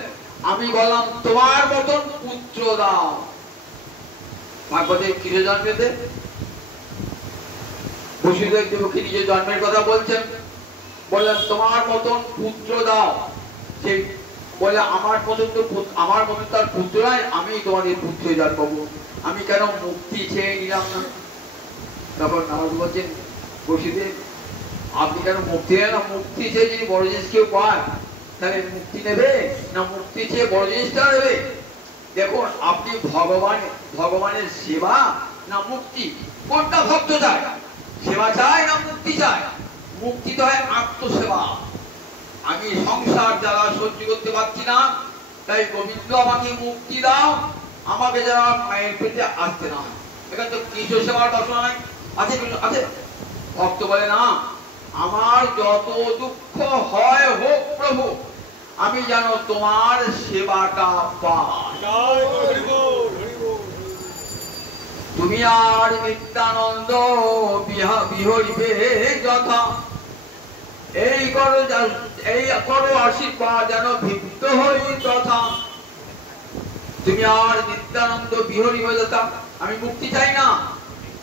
আমি বললাম তোমার মতন পুত্র দাও। ভাগবতে কিসে জন্মেতে? বসুদেব দেবকে নিজের জন্মের কথা বলছেন, বললেন তোমার মতন পুত্র দাও। সেই বলে আমার মতন তো আমার মতন তার পুত্র নয়, আমি তোমাদের পুত্র জন্মাবো, আমি কেন মুক্তি ছেড়ে নিলাম না? তখন নারদ বলছেন বসুদেব আপনি কেন মুক্তি নেন না? মুক্তি চেয়ে যদি বড় জিনিস কেউ পায় তাহলে মুক্তি নেবে না মুক্তি চেয়ে বড় জিনিসটা নেবে? দেখুন আপনি ভগবানের সেবা না মুক্তি, কোনটা ভক্ত চায়? সেবা চায় না মুক্তি চায়? মুক্তি তো হয় আত্মসেবা। আমি সংসার জ্বালা সহ্য করতে পারছি না, তাই গোবিন্দ আমাকে মুক্তি দাও, আমাকে যেন মায়ের পেটে আসতে না হয়। এখানে তো কৃষ্ণ সেবার দর্শন নাই আছে আছে। ভক্ত বলে না, আমার যত দুঃখ হয় হোক প্রভু, আমি যেন তোমার সেবাটা পাই। তুমি আর নিত্যানন্দ বিহরিবে যথা, এই করো আশীর্বাদ যেন ভিন্ন হই তথা। তুমি আর নিত্যানন্দ বিহরিবে যথা, আমি মুক্তি চাই না,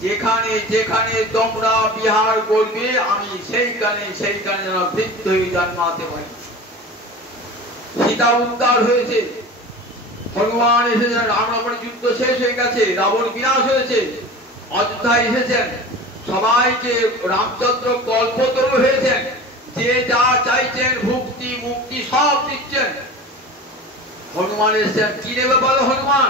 যেখানে যেখানে তোমরা বিহার করবে আমি সেইখানে যেন বৃদ্ধ হয়ে জন্মাতে পারি। সীতা উদ্ধার হয়েছে, হনুমান এসেছেন, রামরাবণ যুদ্ধ শেষ হয়ে গেছে, রাবণ বিনাশ হয়েছে, অযোধ্যায় এসেছেন, সবাইকে রামচন্দ্র কল্পতরু হয়েছেন, যে যা চাইছেন ভুক্তি মুক্তি সব দিচ্ছেন। হনুমান এসেছেন, কি নেবে বলো হনুমান?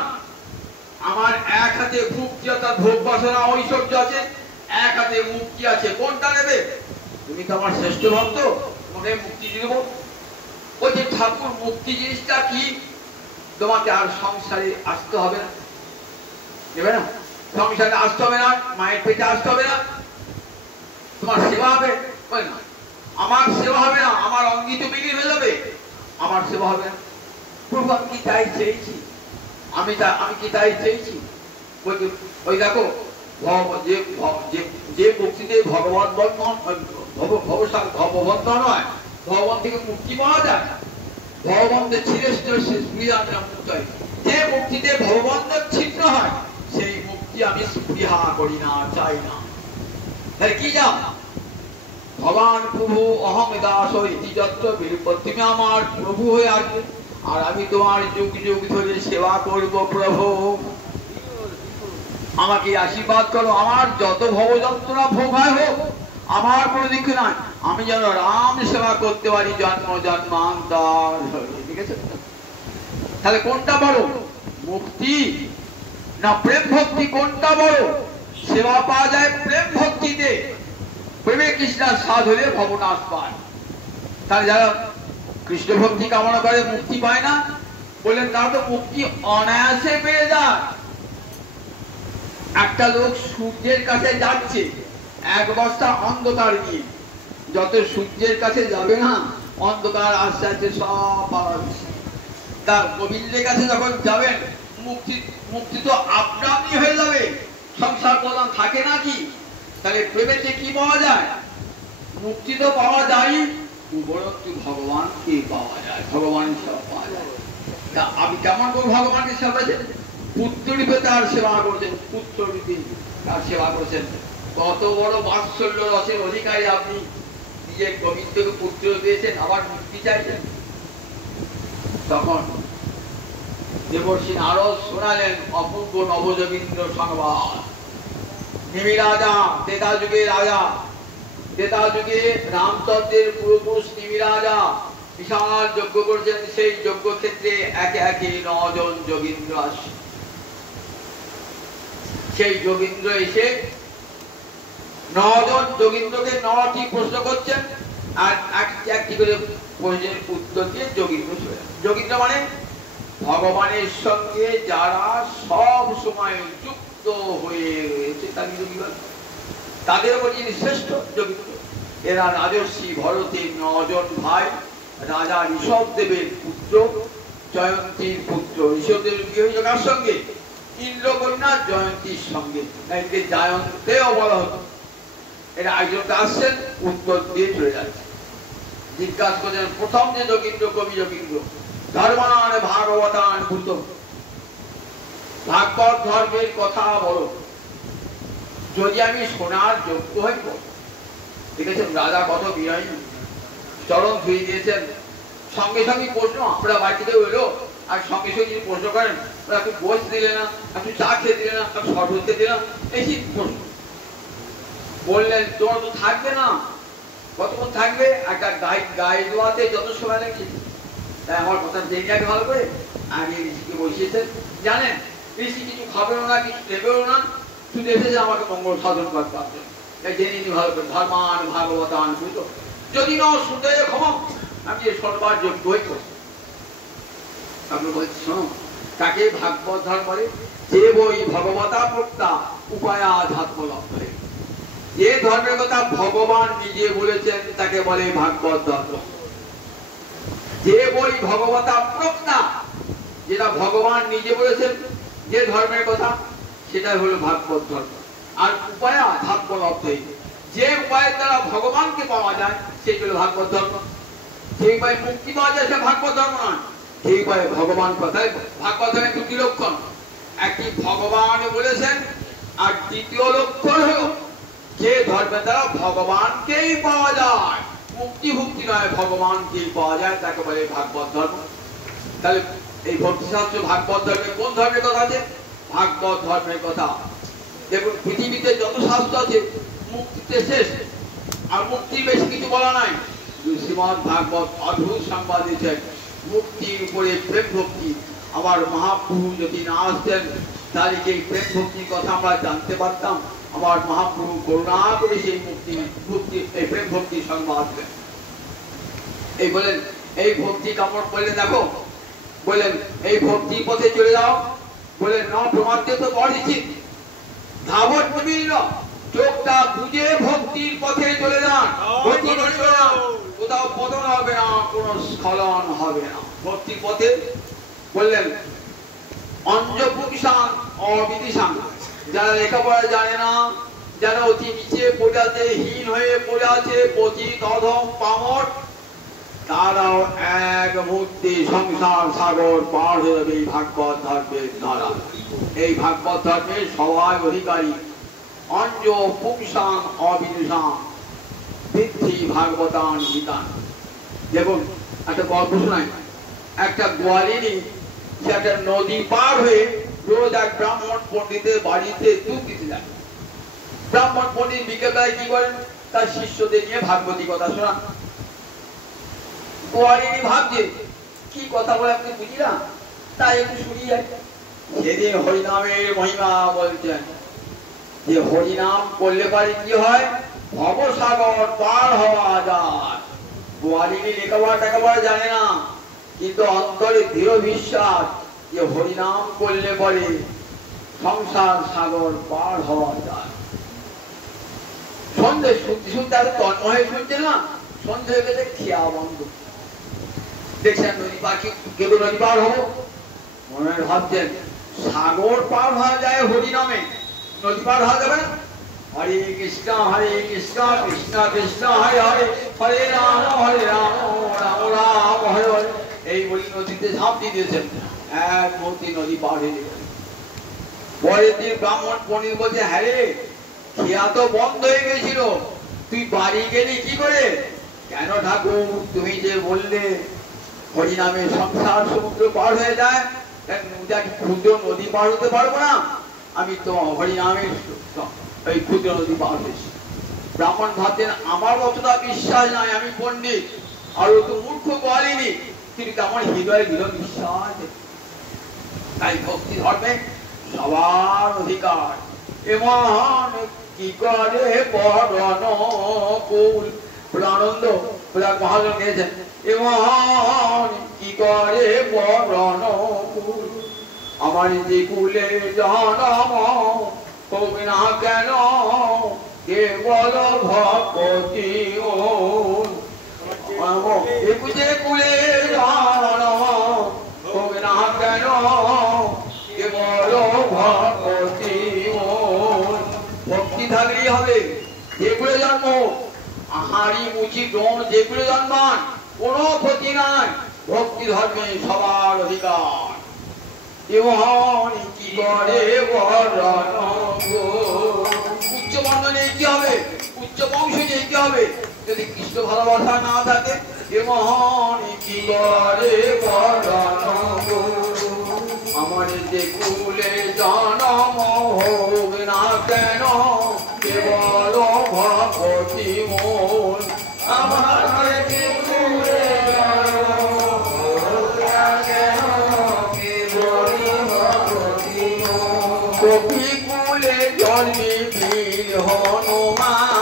আমার এক হাতে ভুক্তি অর্থাৎ ভোগ বাসনা ঐশ্বর্য আছে, এক হাতে মুক্তি আছে, কোনটা নেবে? তুমি তো আমার শ্রেষ্ঠ ভক্ত, তোমাকে মুক্তি দেব। ওই যে ঠাকুর মুক্তি জিনিসটা কি? তোমাকে আর সংসারে আসতে হবে না, নেবে না, সংসারে আসতে হবে না, মায়ের পেটে আসতে হবে না, তোমার সেবা হবে না। আমার সেবা হবে না, আমার অঙ্গিত বিলীন হয়ে যাবে, আমার সেবা হবে না। প্রভু আমি কি তাই চেয়েছি? আমি কি তাই চেয়েছি? ওই দেখো যে মুক্তিতে ভগবান বন্ধন ভগবন্ধন হয়, ভগবান থেকে মুক্তি পাওয়া যায়, ভগবন্ধের যে মুক্তিতে ভগবন্ধন ছিন্ন হয়, সেই মুক্তি আমি স্পৃহা করি না, চাই না। তাই কি যা ভগবান প্রভু অহং দাস ইতি যত্র বিলুপ্ত, তুমি আমার প্রভু হয়ে আসবে, আর আমি তোমার যুগ যুগ ধরে সেবা করব। প্রভু আমাকে আশীর্বাদ করো, আমার যত ভব যন্ত্রণা ভোগ হয় হোক, আমার কোনো দিক নয়, আমি যেন রাম সেবা করতে পারি জন্ম জন্মান্তর। ঠিক আছে? তাহলে কোনটা বড়, মুক্তি না প্রেম ভক্তি? কোনটা বড়? সেবা পাওয়া যায় প্রেম ভক্তিতে, প্রেমে কৃষ্ণার স্বাদ হলে ভবনাশ পায়। তাহলে যারা কৃষ্ণ ভক্তি কামনা করে মুক্তি পায় না, বললেন তারা তো মুক্তি অনায়াসে পেয়ে যায়। একটা লোক সূর্যের কাছে যাচ্ছে এক বস্তা অন্ধকার নিয়ে, যত সূর্যের কাছে যাবে না অন্ধকার আস্তে আস্তে সব পাওয়া যাচ্ছে। তার গোবিন্দের কাছে যখন যাবেন মুক্তি তো আপনি হয়ে যাবে, সংসার প্রধান থাকে নাকি? তাহলে প্রেমেতে কি পাওয়া যায়? মুক্তি তো পাওয়া যায়, উপরন্তু ভগবানকে পাওয়া যায়, ভগবানের সেবা পাওয়া যায়। তা আমি কেমন করে ভগবানকে সেবা করেছেন? পুত্ররূপে তার সেবা করছেন, পুত্ররূপে তার সেবা করছেন। কত বড় বাৎসল্য রসের অধিকারী আপনি, নিজের গোবিন্দকে পুত্র দিয়েছেন, আবার মুক্তি চাইছেন। তখন দেবর্ষী নারদ শোনালেন অপূর্ব নবযোগীন্দ্র সংবাদ। নিমি রাজা, ত্রেতা যুগের রাজা, ত্রেতা যুগে রামচন্দ্রের পূর্বপুরুষ নিমি রাজা বিশাল যজ্ঞ করছেন, সেই যজ্ঞ ক্ষেত্রে একে একে 9 জন যোগীন্দ্র আসে। সেই যোগীন্দ্র এসে 9 জন যোগীন্দ্রকে 9টি প্রশ্ন করছেন, আর একটি করে প্রশ্নের উত্তর দিয়ে যোগীন্দ্র চলে। যোগীন্দ্র মানে ভগবানের সঙ্গে যারা সব সময় যুক্ত হয়ে রয়েছে তাদের উপর যিনি শ্রেষ্ঠ যোগীন্দ্র। এরা রাজর্ষি ভরতের 9 জন ভাই, রাজা ঋষভ দেবের পুত্র, জয়ন্তীর পুত্র। ঋষভ দেবের বিয়ে হয়েছে কার সঙ্গে? ইন্দ্রকন্যা জয়ন্তীর সঙ্গে, একে জয়ন্তেও বলা হতো। এরা একজনকে আসছেন, উত্তর দিয়ে চলে যাচ্ছে। জিজ্ঞাসা করছেন প্রথম যে যোগীন্দ্র, কবি যোগীন্দ্র, ধর্মান ভাগবতান ভূত, ভাগবত ধর্মের কথা বলো, যদি আমি শোনার যোগ্য হই। দেখেছেন রাজা কত বিনয়ী, চরণ ধুয়ে দিয়েছেন। সঙ্গে সঙ্গে প্রশ্ন, আমরা বাড়িতে এলো আর সঙ্গে সঙ্গে প্রশ্ন করেন, একটু গোছ দিলে না, একটু চা খেয়ে দিলে না, একটু শরবত খেয়ে দিলাম, এই প্রশ্ন। বললেন তোমার তো থাকবে না, কতক্ষণ থাকবে? একটা গায়ে দোয়াতে যত সময় লাগে। তাই আমার কথা জেনে আগে ভালো করে আগে ঋষিকে বসিয়েছেন। জানেন ঋষি কিছু খাবেও না, কিছু দেবেও না, শুধু এসেছে আমাকে মঙ্গল সাধন করতে হবে। জেনে নি ভালো করে, ধর্মান ভাগবতান বুঝলো, যদি না শুনতে ক্ষমা আমি সর্বার যোগ্য হই করছি। আপনি বলছি শোনো, তাকে ভাগবত ধর্ম বলে যে বই ভগবতা প্রক্তা উপায়াধ্যাত্ম লক্ষ্যে, যে ধর্মের কথা ভগবান নিজে বলেছেন তাকে বলে ভাগবত ধর্ম। যে বই ভগবতা প্রক্তা, যেটা ভগবান নিজে বলেছেন যে ধর্মের কথা, সেটা হলো ভাগবত ধর্ম। আর উপায়াধ্যাত্ম লক্ষ্যে, যে উপায়ের দ্বারা ভগবানকে পাওয়া যায় সেই হলো ভাগবত ধর্ম। যে উপায়ে মুক্তি পাওয়া যায় সে ভাগবত ধর্ম নয়, সেই উপায়ে ভগবান কথায় ভাগবত ধর্মের দুটি লক্ষণ, একটি ভগবান বলেছেন, আর দ্বিতীয় লক্ষণ হলো যে ধর্মের দ্বারা ভগবানকেই পাওয়া যায়, মুক্তি ভুক্তি নয় ভগবানকেই পাওয়া যায়, তাকে বলে ভাগবত ধর্ম। তাহলে এই ভক্তিশাস্ত্র ভাগবত ধর্মে কোন ধর্মের কথা আছে? ভাগবত ধর্মের কথা। দেখুন পৃথিবীতে যত শাস্ত্র আছে মুক্তিতে শেষ, আর মুক্তির বেশি কিছু বলা নাই। শ্রীমদ ভাগবত অদ্ভুত সংবাদ দিয়েছেন মুক্তির উপরে প্রেম ভক্তি। আবার মহাপ্রভু যদি না আসতেন তাহলে যে প্রেম ভক্তির কথা আমরা জানতে পারতাম। আবার মহাপ্রভু করুণা করে সেই মুক্তি এই প্রেম ভক্তির সংবাদ দেন। এই বলেন এই ভক্তি কামড় বললে দেখো, বলেন এই ভক্তি পথে চলে যাও, বলেন ন প্রমাণতে তো পরিচিত ধাবত মিল, চোখটা বুঝে ভক্তির পথে চলে যান, কোথাও পতন হবে না, কোন স্খলন হবে না ভক্তির পথে। বললেন অঞ্জপুকিসান অবিদিশান, যারা লেখাপড়া জানে না, যারা অতি নিচে পড়ে আছে, হীন হয়ে পড়ে আছে, পতিত অধম পামর, তারাও এক মুহূর্তে সংসার সাগর পার হয়ে যাবে এই ভাগবত ধর্মের দ্বারা। এই ভাগবত ধর্মের সবাই অধিকারী অঞ্জ পুংসান অবিদুষান বৃদ্ধি ভাগবতান গীতান। দেখুন একটা গল্প শোনাই। একটা গোয়ালিনী সে একটা নদী পার হয়ে রোজ এক ব্রাহ্মণ পণ্ডিতের বাড়িতে দুধ দিতে যায়। ব্রাহ্মণ পণ্ডিত বিকেলবেলায় কি করেন, তার শিষ্যদের নিয়ে ভাগবতী কথা শোনান। গোয়ালিনী ভাবছে কি কথা বলে আপনি বুঝি না, তাই একটু শুনি যায়। সেদিন হরিনামের মহিমা বলছেন যে হরিনাম করলে পারে কি হয়, ভবসাগর পার হওয়া যায়। গোয়ালিনী লেখাপড়া টাকাপড়া জানে না, কিন্তু অন্তরে দৃঢ় বিশ্বাস যে হরিনাম করলে পরে সংসার সাগর পার হওয়া যায়। সন্ধ্যে শুনতে শুনতে এত তন্ময় শুনছে না, সন্ধ্যে হয়ে গেছে, খেয়া বন্ধ। দেখছেন নদী পাখি কেবল নদী পার হবো, মনে ভাবছেন সাগর পার হওয়া যায় হরিনামে, নদী পার হওয়া যাবে না। হরে কৃষ্ণ কৃষ্ণ কৃষ্ণ হরে হরে, হরে রাম রাম রাম হরে হরে, এই বলি নদীতে ঝাঁপ দিয়ে দিয়েছেন, এক মুহূর্তে নদী পার হয়ে যাবে। পরের দিন ব্রাহ্মণ পণ্ডিত বলছে, হ্যাঁ রে খেয়া তো বন্ধ হয়ে গেছিল, তুই বাড়ি গেলি কি করে? কেন ঠাকুর, তুমি যে বললে হরিনামে সংসার সমুদ্র পার হয়ে যায়, ক্ষুদ্র নদী পার হতে পারবো না, আমি তো হরিনামের এই ক্ষুদ্র নদী পার হয়েছি। ব্রাহ্মণ ভাবছেন আমার অতটা বিশ্বাস নাই, আমি পণ্ডিত, আর ও তো মূর্খ গোয়ালিনী, কিন্তু আমার হৃদয়ে দৃঢ় বিশ্বাস। তাই ভক্তি ধর্মে সবার অধিকার। এমন কি করে বরণ কুল, আনন্দ মহাজন গেছেন, এমন কি করে বরণ কুল, আমার যে কুলে জনম হোক না কেন কেবল ভক্তি ওন, যে কুলে জনম হোক না কেন কেবল ভক্তি ওন। ভক্তি থাকলেই হবে, যে কুলে জন্ম আহারি মুচি ডোম যে কুলে জন্মান কোনো ক্ষতি নাই, ভক্তি ধর্মে সবার অধিকার। এমন কি করে বরণ, উচ্চ বর্ণনে কি হবে, উচ্চ বংশে যেতে হবে, যদি কৃষ্ণ ভালোবাসা না থাকে। এমন কি করে বরণ, আমার যে কুলে জনম হোক না কেন কেবল ভক্তি মন, আমার যে কুলে জনম হোক না কেন কেবল ভক্তি মন। কপি কুলে জন্মে বীর হনুমান,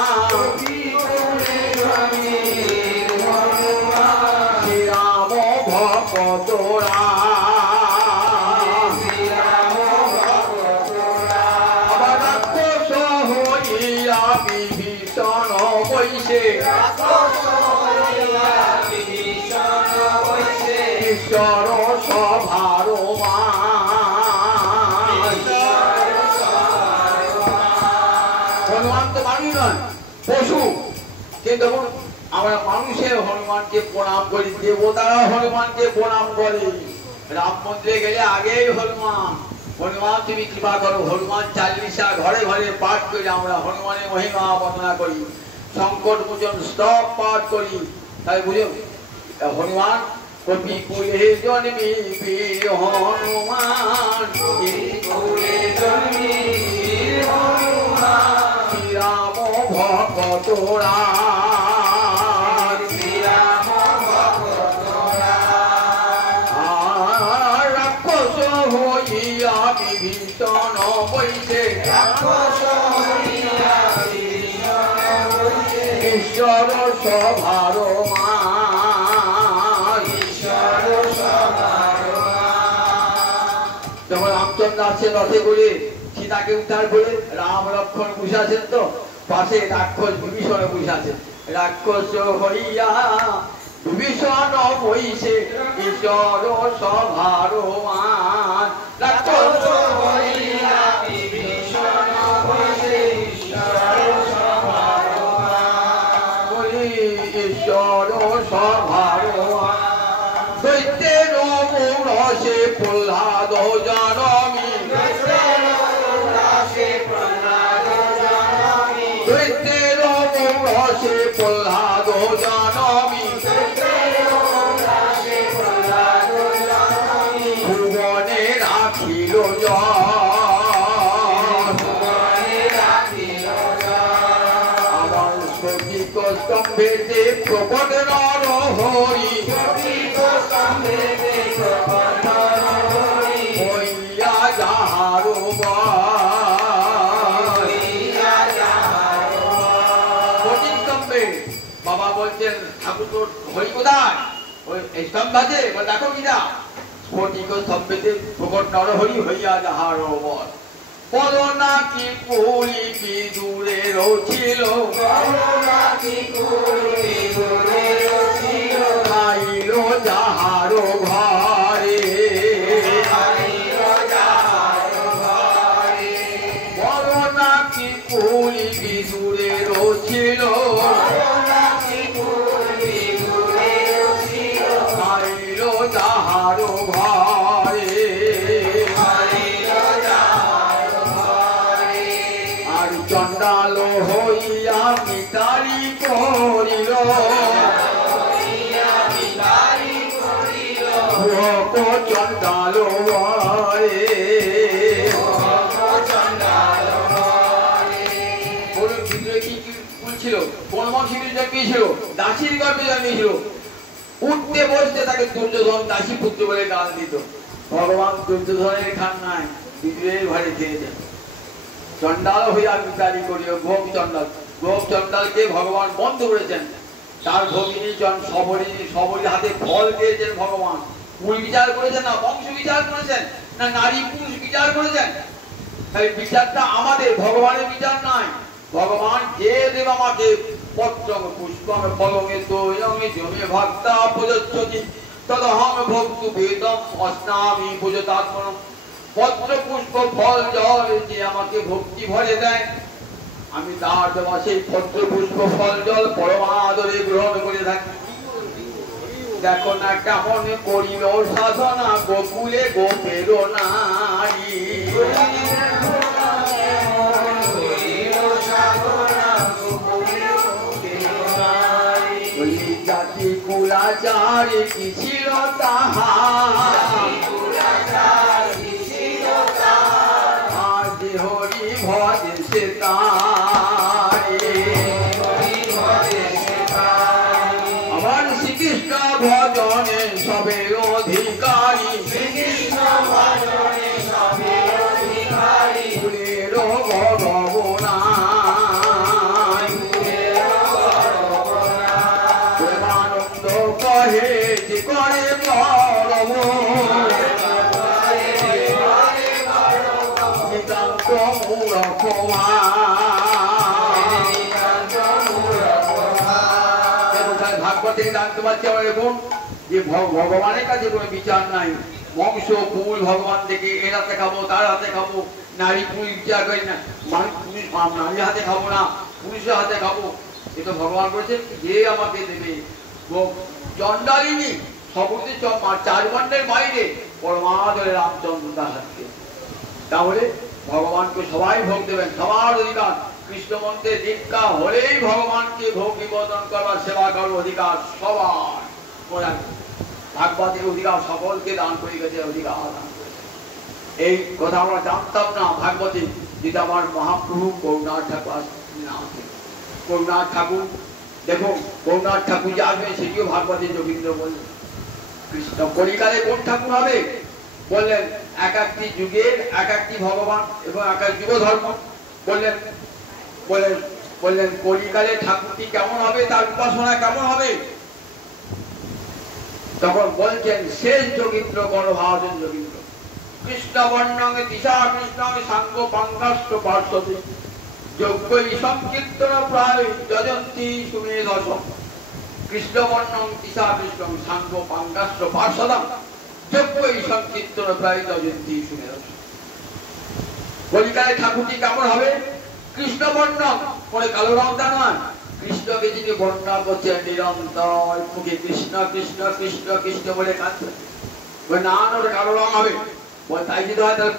ঈশ্বর সভার হনুমান তো মানুষ নয়, পশু। কিন্তু আমরা মানুষের হনুমানকে প্রণাম করি, দেবতারা হনুমানকে প্রণাম করে। রাম মন্দিরে গেলে আগেই হনুমান, হনুমান তুমি কৃপা করো। হনুমান চালিশা ঘরে ঘরে পাঠ করি, আমরা হনুমানের মহিমা বর্ণনা করি, সংকট মোচন স্তব পাঠ করি। তাই বুঝো হনুমান কবি কুলে জন্মি বীর হনুমান, শ্রীরাম ভক্ত রাক্ষস হইয়া বিভীষণ বৈশে, ঈশ্বর সভার যখন রামচন্দ্র আসছেন রথে করে সীতাকে উদ্ধার করে, রাম লক্ষ্মণ বসে আছেন, তো পাশে রাক্ষস বিভীষণ বসে আছেন। রাক্ষস হইয়া বিভীষণ বইছে, ঈশ্বর সভার রাক্ষস হইয়া বিভীষণ বইছে, ঈশ্বর সভার দৈত্যের মূরসে প্রহ্লাদ জনমী, দৈত্যের মূরসে প্রহ্লাদ জনমী, ভুবনে রাখিল আমার স্ফটিক স্তম্ভেতে প্রকট নর হরি, হইয়া যাহার স্ফটিক স্তম্ভে। বাবা বলছেন ঠাকুর তোর হরি কোথায়? ওই স্তম্ভ আছে, দেখো কিনা স্ফটিক স্তম্ভেতে প্রকট নর হরি, হইয়া যাহার বল। পদনা কি পুরী বিদুরের ছিল, খাইল যাহার ঘরে, পদনা কি পুরী বিদুরের ছিল, খাইল যাহার ঘরে, চণ্ডাল হইয়া মিতারি করিল, চণ্ডাল কি বলছিল? বনমন শিবির জন্মিয়েছিল, দাসীর গর্ভে জন্মিয়েছিল। উঠতে বসতে তাকে দুর্যোধন দাসী পুত্র বলে গাল দিত। ভগবান দুর্যোধনের খান নাই, বিদ্রোহের ঘরে খেয়েছেন। চণ্ডাল হইয়া বিচারি করিও ভোগ চণ্ডাল, ভোগ চণ্ডালকে ভগবান বন্ধ করেছেন। তার ভগিনী সবরী হাতে ফল দিয়েছেন ভগবান। কুল বিচার করেছেন না বংশ বিচার করেছেন, না নারী পুরুষ বিচার করেছেন। তাই বিচারটা আমাদের, ভগবানের বিচার নাই। ভগবান যে দেব আমাকে পত্রং পুষ্পং ফলং তোয়ং জমে ভক্তা প্রযচ্ছতি তদহং ভক্তু বেদম অস্নামি পূজতাত্মনঃ। পত্র পুষ্প ফল জল যে আমাকে ভক্তি ভরে দেয়, আমি তার দেওয়া সেই পত্র পুষ্প ফল জল পরম আদরে গ্রহণ করে থাকি। দেখো না কেমন করিল সাধনা গোকুলে গোপের নারী, জাতি কুলাচারী কি ছিল তাহার, হরি ভজে সে তারে। আমার শ্রীকৃষ্ণ ভজনে সবে অধিকারী, ফুলের ভগবনায় প্রেমানন্দ কহে যে করে পরম, তাহলে ভাগবত থেকে জানতে পারছি আমরা দেখুন যে ভগবানের কাছে কোনো বিচার নাই। বংশ কুল ভগবান থেকে এর হাতে খাবো তার হাতে খাবো, নারী পুরুষ বিচার করি না, পুরুষ নারীর হাতে খাবো না পুরুষের হাতে খাবো। এ তো ভগবান বলেছে যে আমাকে দেবে। চন্ডালিনী সবুজে 4 বর্ণের বাইরে পরমাদরে রামচন্দ্র তার হাতকে। তাহলে ভগবানকে সবাই ভোগ দেবেন, সবার অধিকার। কৃষ্ণ মন্ত্রে দীক্ষা হলেই ভগবানকে ভোগ নিবেদন করবার সেবা করার অধিকার সবার। ভাগবতের অধিকার সকলকে দান করে গেছে, অধিকার দান করেছে। এই কথা আমরা জানতাম না ভাগবতে, যেটা আমার মহাপ্রভু করুণার ঠাকুর নাম। করুণার ঠাকুর দেখুন, করুণার ঠাকুর যে আসবে সেটিও ভাগবতে যোগীন্দ্র বললেন। কৃষ্ণ কলিকালে কোন ঠাকুর হবে বললেন, এক একটি যুগের এক একটি ভগবান এবং এক এক যুগ ধর্ম বললেন। বললেন কলিকালে ঠাকুরটি কেমন হবে, তার উপাসনা কেমন হবে। তখন বলছেন শেষ যোগীন্দ্র গণভাজন যোগীন্দ্র কৃষ্ণ বর্ণে দিশা কৃষ্ণ সাঙ্গ পাঙ্গাস্ত পার্শ্বদে যজ্ঞই সংকীর্তন প্রায় যজন্তি সুমেধস। কৃষ্ণ বর্ণং দিশা কৃষ্ণ সাঙ্গ পাঙ্গাস্ত পার্শ্বদম যজ্ঞই সংকীর্তন প্রায় যজন্তি সুমেধস। কলিকালে ঠাকুরটি কেমন হবে, কৃষ্ণ বর্ণ পরে কালো রংটা নয়, কৃষ্ণকে যিনি বর্ণনা করছেন নিরন্তর মুখে কৃষ্ণ কৃষ্ণ কৃষ্ণ কৃষ্ণ বলে কাঁদছেন, না ওটা কালো রং হবে। তাই যদি হয় তাহলে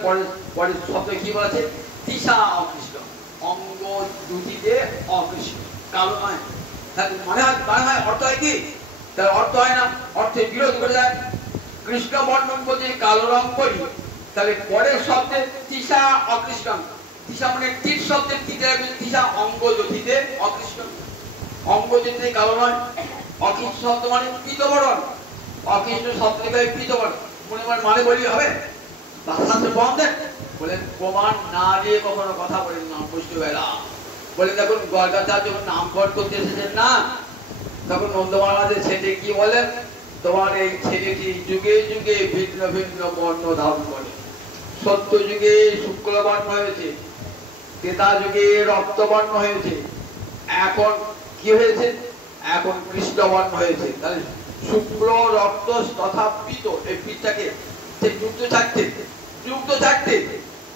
পরের শব্দে কি বলেছে, দিশা অকৃষ্ণ, অঙ্গ দুটিতে অকৃষ্ণ, কালো নয়। মানে হয় অর্থ হয় কি, তার অর্থ হয় না, অর্থে বিরোধ করে যায়। কৃষ্ণ বর্ণন করতে কালো রং করি, তাহলে পরের শব্দে দিশা অকৃষ্ণ, দিশা মানে তীর শব্দের তীরে দিশা অঙ্গ জ্যোতিতে অকৃষ্ণ, অঙ্গ জ্যোতিতে কালো নয়। অকৃষ্ণ শব্দ মানে পীতবরণ, অকৃষ্ণ শব্দ পীতবরণ মানে বলি হবে শাস্ত্রে প্রমাণ দেন। বলেন প্রমাণ না দিয়ে কখনো কথা বলেন না পুষ্টি বেলা। বলেন দেখুন গর্গাচার্য যখন নামকরণ করতে এসেছেন না, তখন নন্দ মহারাজের ছেলে কি বলেন, তোমার এই ছেলেটি যুগে যুগে ভিন্ন ভিন্ন বর্ণ ধারণ করে। সত্য যুগে শুক্লবর্ণ হয়েছে, ত্রেতা যুগে রক্তবর্ণ হয়েছে, এখন কি হয়েছে, এখন কৃষ্ণবর্ণ হয়েছে। তাহলে শুক্ল রক্ত তথা পীত, এই পীতটাকে যুক্ত থাকতে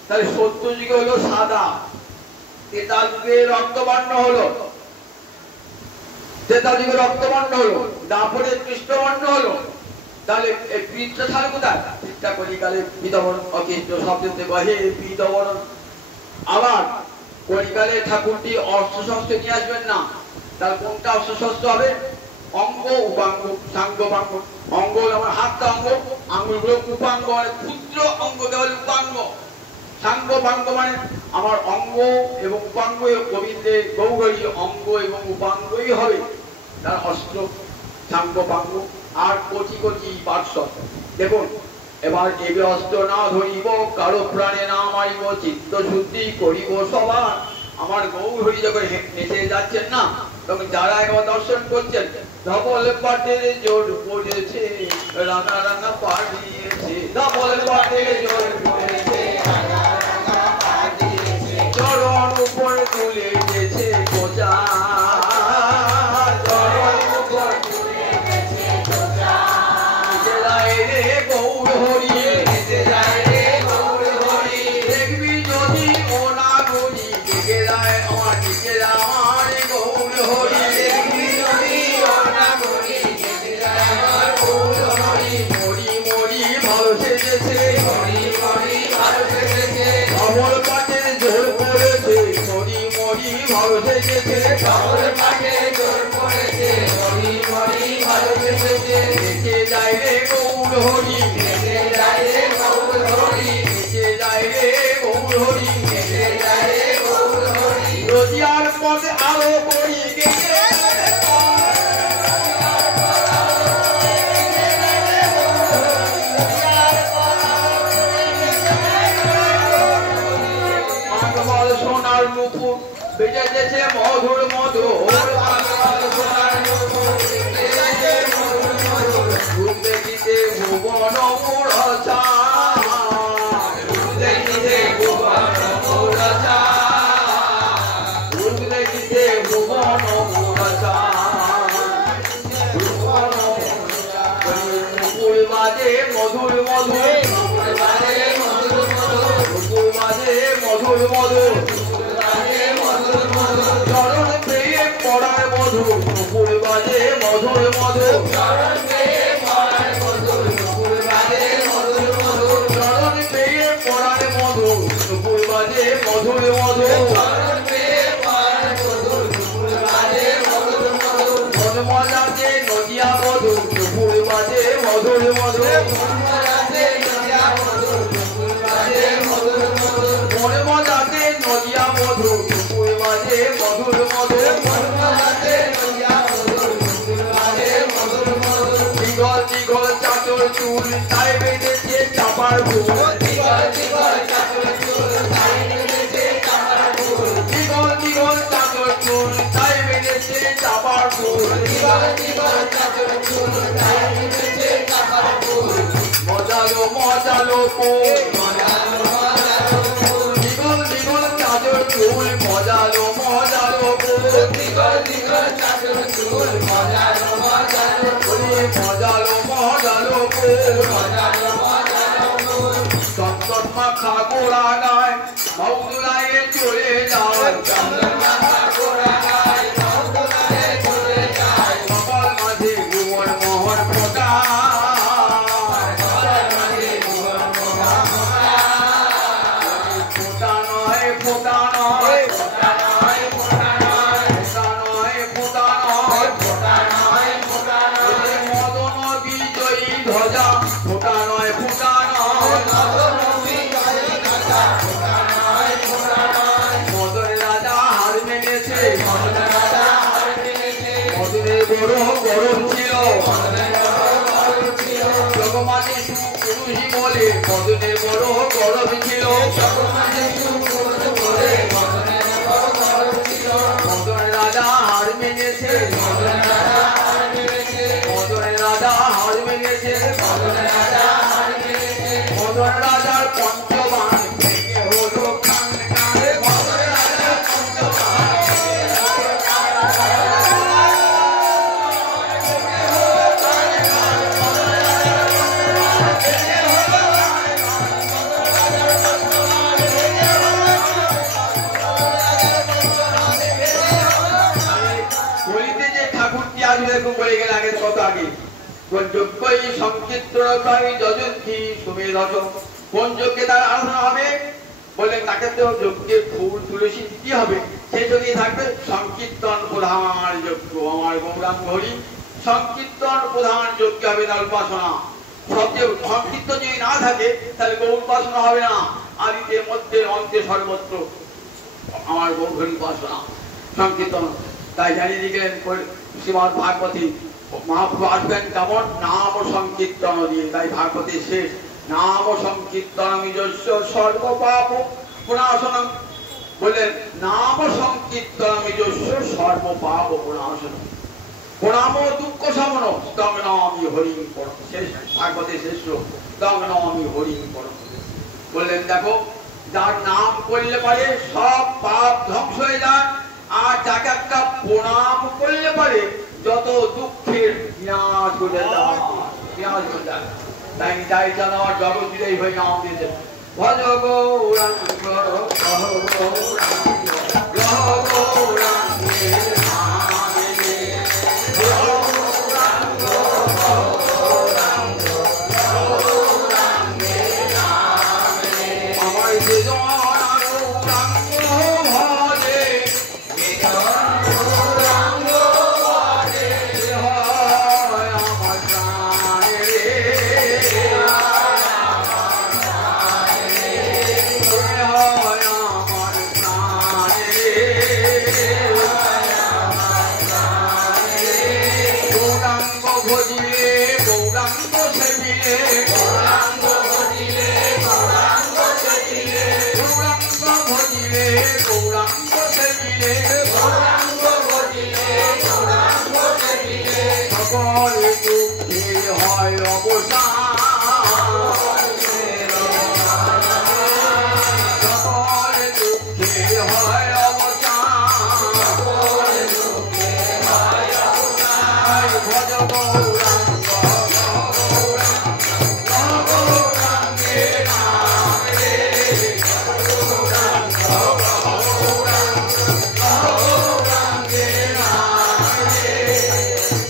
তাহলে সত্য যুগে হলো সাদা, ত্রেতা যুগে রক্তবর্ণ হলো, ত্রেতা যুগে রক্তবর্ণ হলো, তারপরে কৃষ্ণবর্ণ হলো। তাহলে এই পীতটা ছাড়া কোথায়, পীতটা কলিকালে পীতবরণ অকৃষ্ণ শব্দতে বহে পীতবরণ। আবার কলিকালে ঠাকুরটি অস্ত্রশস্ত্র নিয়ে আসবেন না, তার কোনটা অস্ত্রশস্ত্র হবে, অঙ্গ উপাঙ্গ সাঙ্গ পাঙ্গ। অঙ্গ আমার হাতটা অঙ্গ, আঙ্গুলগুলো উপাঙ্গ মানে ক্ষুদ্র অঙ্গকে বলে উপাঙ্গ। সাঙ্গ পাঙ্গ মানে আমার অঙ্গ এবং উপাঙ্গ, গোবিন্দের গৌরী অঙ্গ এবং উপাঙ্গই হবে তার অস্ত্র সাঙ্গ পাঙ্গ। আর কোটি কোটি পার্শ্ব দেখুন, এবার দেবে অস্ত্র না ধরিব কারো প্রাণে না মারিব, চিত্ত শুদ্ধি করিব সবার। আমার গৌরী যখন নেচে যাচ্ছেন না, তখন যারা একবার দর্শন করছেন, ধবল পাটের জোর পড়েছে রাঙা রাঙা পা দিয়েছে, ধবল পাটের জোর পড়েছে চরণ উপর তুলে গেছে কোচা, চরণ উপর তুলে গেছে কোচা। যায় রে গৌর হরি, যায় রে গৌর হরি, দেখবি যদি ও না করি দেখে যায় আমার দিকে আমার গৌর হরি, দেখবি যদি ও না করি দেখে যায় আমার গৌর হরি। মরি মরি ভালো সেজেছে, মরি মরি ভালো সেজেছে, ধবল পাটের জোর পড়েছে, মরি মরি ভালো সেজেছে, ধবল পাটের জোর পড়েছে, মরি মরি ভালো সেজেছে। দেখে যায় রে গৌর হরি, দেখে যায় রে গৌর হরি, দেখে যায় রে গৌর হরি, দেখে যায় রে গৌর হরি। রোজিয়ার পথে আলো করি গেছে, সোনার মুকুট বেজেছে মধুর মধুর, সোনার মুকুট বেজেছে মধুর মধুর, রূপ দেখিতে ভুবন মুড়ছা, রূপ দেখিতে ভুবন মুড়ছা, রূপ দেখিতে ভুবন মুড়ছা। বাজে মধুর মধুর নুপুর বাজে মধুর মধুর চরণ পেয়ে পড়ার মধু নুপুর বাজে মধুর মধুর চরণ পেয়ে পড়ার মধু নুপুর বাজে মধুর মধুর চরণ পেয়ে পড়ার মধু নুপুর বাজে মধুর মধুর চরণ পেয়ে পড়ার মধু নুপুর বাজে মধুর মধুর মনমজাতে নদিয়া মধু নুপুর বাজে মধুর মধুর মনমজাতে নদিয়া মধু নুপুর বাজে মধুর মধুর মনমজাতে নদিয়া মধু নুপুর বাজে মধুর মধুর মনমজাতে নদিয়া মধু নুপুর বাজে মধুর মধুর দিগল দিগল চাদর চুল তাই বেঁধেছে চাপার ফুল দিগল দিগল চাদর চুল তাই বেঁধেছে চাপার ফুল দিগল দিগল চাদর চুল তাই বেঁধেছে চাপার ফুল দিগল দিগল চাদর চুল তাই বেঁধেছে চাপার ফুল মজালো মজালো ফুল মজালো মজালো ফুল দিগল দিগল চাদর চুল মজালো মজালো ফুল দিগল দিগল চাদর চুল মজালো মজালো ফুল মজালো মজালো ফুল মজালো মজালো ফুল চন্দন মাখা গোড়া গায় মৌদুলায়ে চলে যায় চন্দন মাখা গোড়া গায় মৌদুলায়ে চলে যায় কপাল মাঝে ভুবন মোহন ফোটা কপাল মাঝে ভুবন মোহন ফোটা নয় ফোটা নয় ফোটা নয় ফোটা নয় ফোটা নয় ফোটা নয় ফোটা নয় ফোটা নয় মদন বিজয়ী ধ্বজা ফোটা নয় ফোটা নয় মদন বিজয়ী ধ্বজা ফোটা নয় ফোটা নয় মদন রাজা হার মেনেছে মদন রাজা হার মেনেছে মদনের বড় গরম ছিল মদনের বড় গরম ছিল জগমানে সুপুরুষী বলে মদনের বড় গরম ছিল জগমানে সুপুরুষ বলে মদনের বড় গরম ছিল মদন রাজা হার মেনেছে মদন রাজা হার মেনেছে মদন রাজা হার মেনেছে মদন রাজা হার মেনেছে মদন রাজার পঞ্চবাণ ভেঙে হলো কান কানে মদন রাজার পঞ্চবাণ বলিতে যে ঠাকুরটি আসবে এরকম বলে গেলে আগে কত আগে কোন যজ্ঞই সংকীর্তনকারী যজন্তী সুমেধস কোন যজ্ঞে তার আরাধনা হবে বলে তাকে তো যজ্ঞে ফুল তুলসী দিতে হবে সেই যজ্ঞে থাকবে সংকীর্তন প্রধান যজ্ঞ আমার গৌরাঙ্গ হরি সংকীর্তন প্রধান যজ্ঞ হবে তার উপাসনা সবচেয়ে সংকীর্তন যদি না থাকে তাহলে গৌর উপাসনা হবে না আদিতে মধ্যে অন্তে সর্বত্র আমার গৌর হরি উপাসনা সংকীর্তন তাই জানিয়ে দিলেন শ্রীমদ ভাগবতী মহাপ্রভু আসবেন কেমন নাম সংকীর্তন দিয়ে তাই ভাগবতী শেষ নাম সংকীর্তন নিজস্ব সর্বপাপ প্রণাশনম বললেন নাম সংকীর্তন নিজস্ব সর্বপাপ প্রণাশনম প্রণাম দুঃখ শমন তং নামি হরিং পরম শেষ ভাগবতী শেষ তং নামি হরিং পরম বললেন দেখো যার নাম করলে পারে সব পাপ ধ্বংস হয়ে যায় আর যাকে একটা প্রণাম করলে পারে যত দুঃখের বিনাশ করে যায় বিনাশ করে যায় তাই তাই জানার জগৎ বিজয়ী হয়ে নাম দিয়েছে ভজ গৌরাঙ্গ গ্রহ গৌরাঙ্গে নামে গৌরাঙ্গ গৌরাঙ্গ গৌরাঙ্গে নামে আমার বেদনা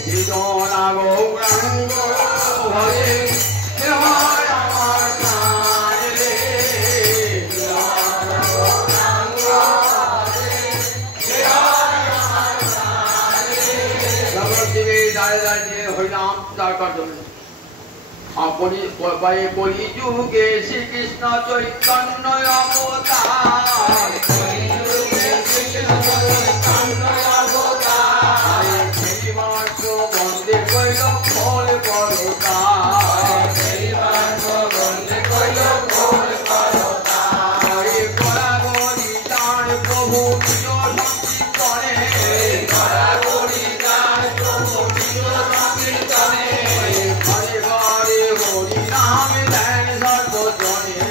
জীবনা গৌরাঙ্গ হরে হয় আমার প্রাণ রে হরিনাম তার কার্য আপনি কলি যুগে শ্রীকৃষ্ণ চৈতন্য অবতার বন্দে কইল ফল করতা প্রভু নিজ সংকীর্তনে ঘরে ঘরে হরি নাম দেন সর্বজনে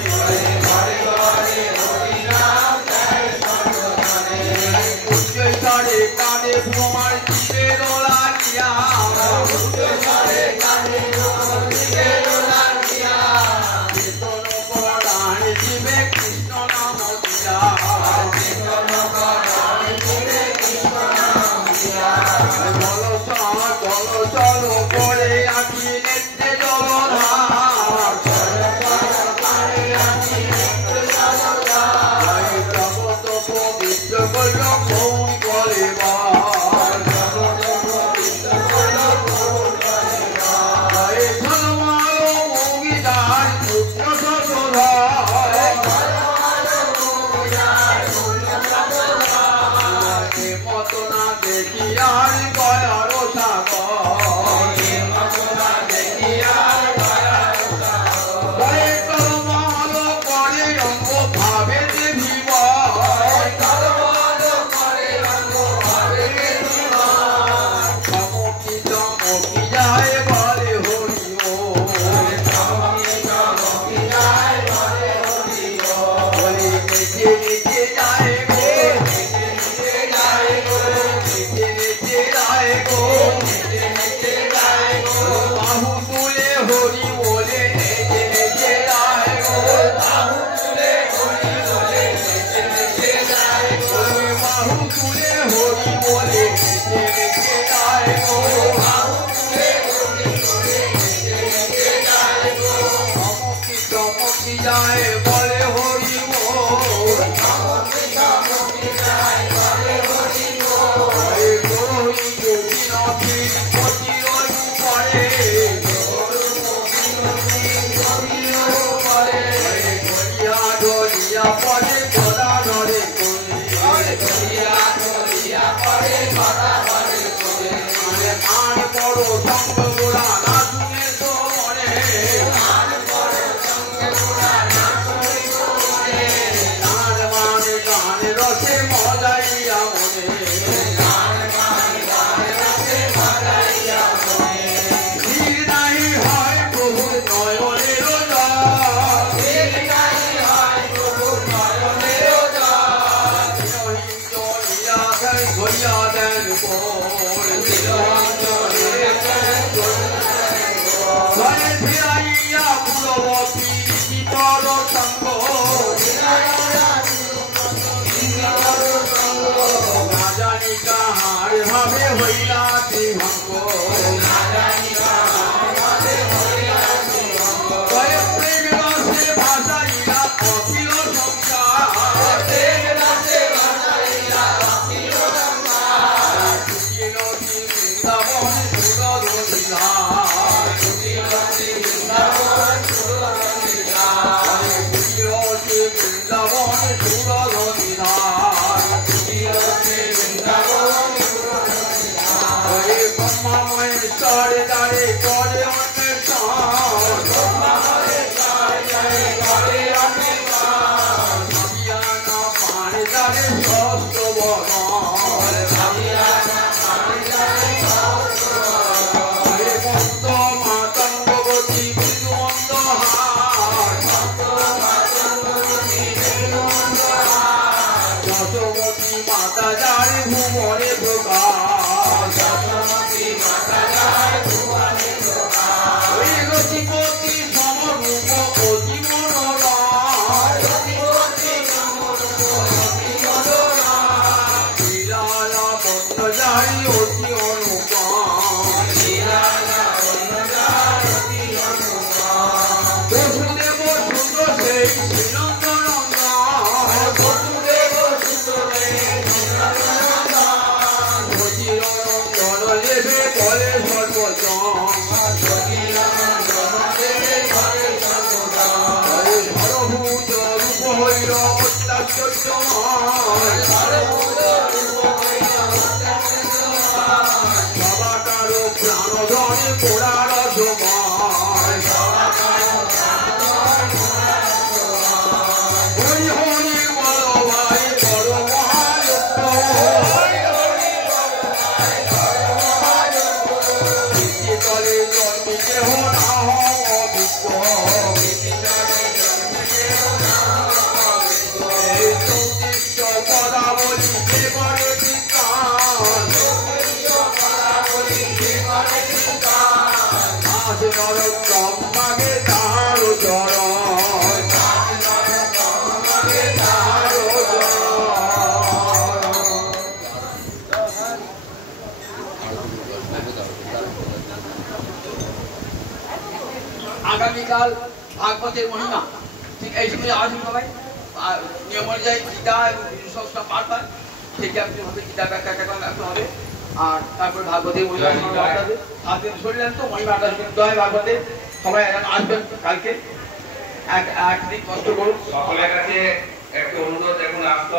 উচ্চৈতরে কাঁদে ভ্রমার জীবে দোলানিয়া চেতন পরাণ জীবে কৃষ্ণ নাম দিয়া চল চল করে আঁকি নেত্রে জলধার জগত পবিত্র করল কৌন করে মতো না দেখি আর গয়ার ভুবনে প্রকাশ সর্বভূত রূপ হইল বাবাকারো প্রাণধনে পোড়ার জমায় হরি হরি বল ভাই বড় মহাযজ্ঞ তলে জন্মে কেহ না অভিজ্ঞ পদাবলী জীবনে বিজ্ঞান নাচ নরোত্তম মাগে তাহার চরণ আগামীকাল ভাগবতের মহিমা ঠিক এই সময় আসুন সবাই নিয়ম অনুযায়ী গীতা এবং সবটা পাঠ হয় থেকে আপনি হবে গীতা ব্যাখ্যা রাখতে হবে আর তারপর ভাগবতের মহিমা আজকে শুনলেন তো মহিমাটা শুনতে হয় ভাগবতে সবাই আসবেন কালকে একদিন কষ্ট করুন সকলের কাছে একটা অনুরোধ এখন আসতো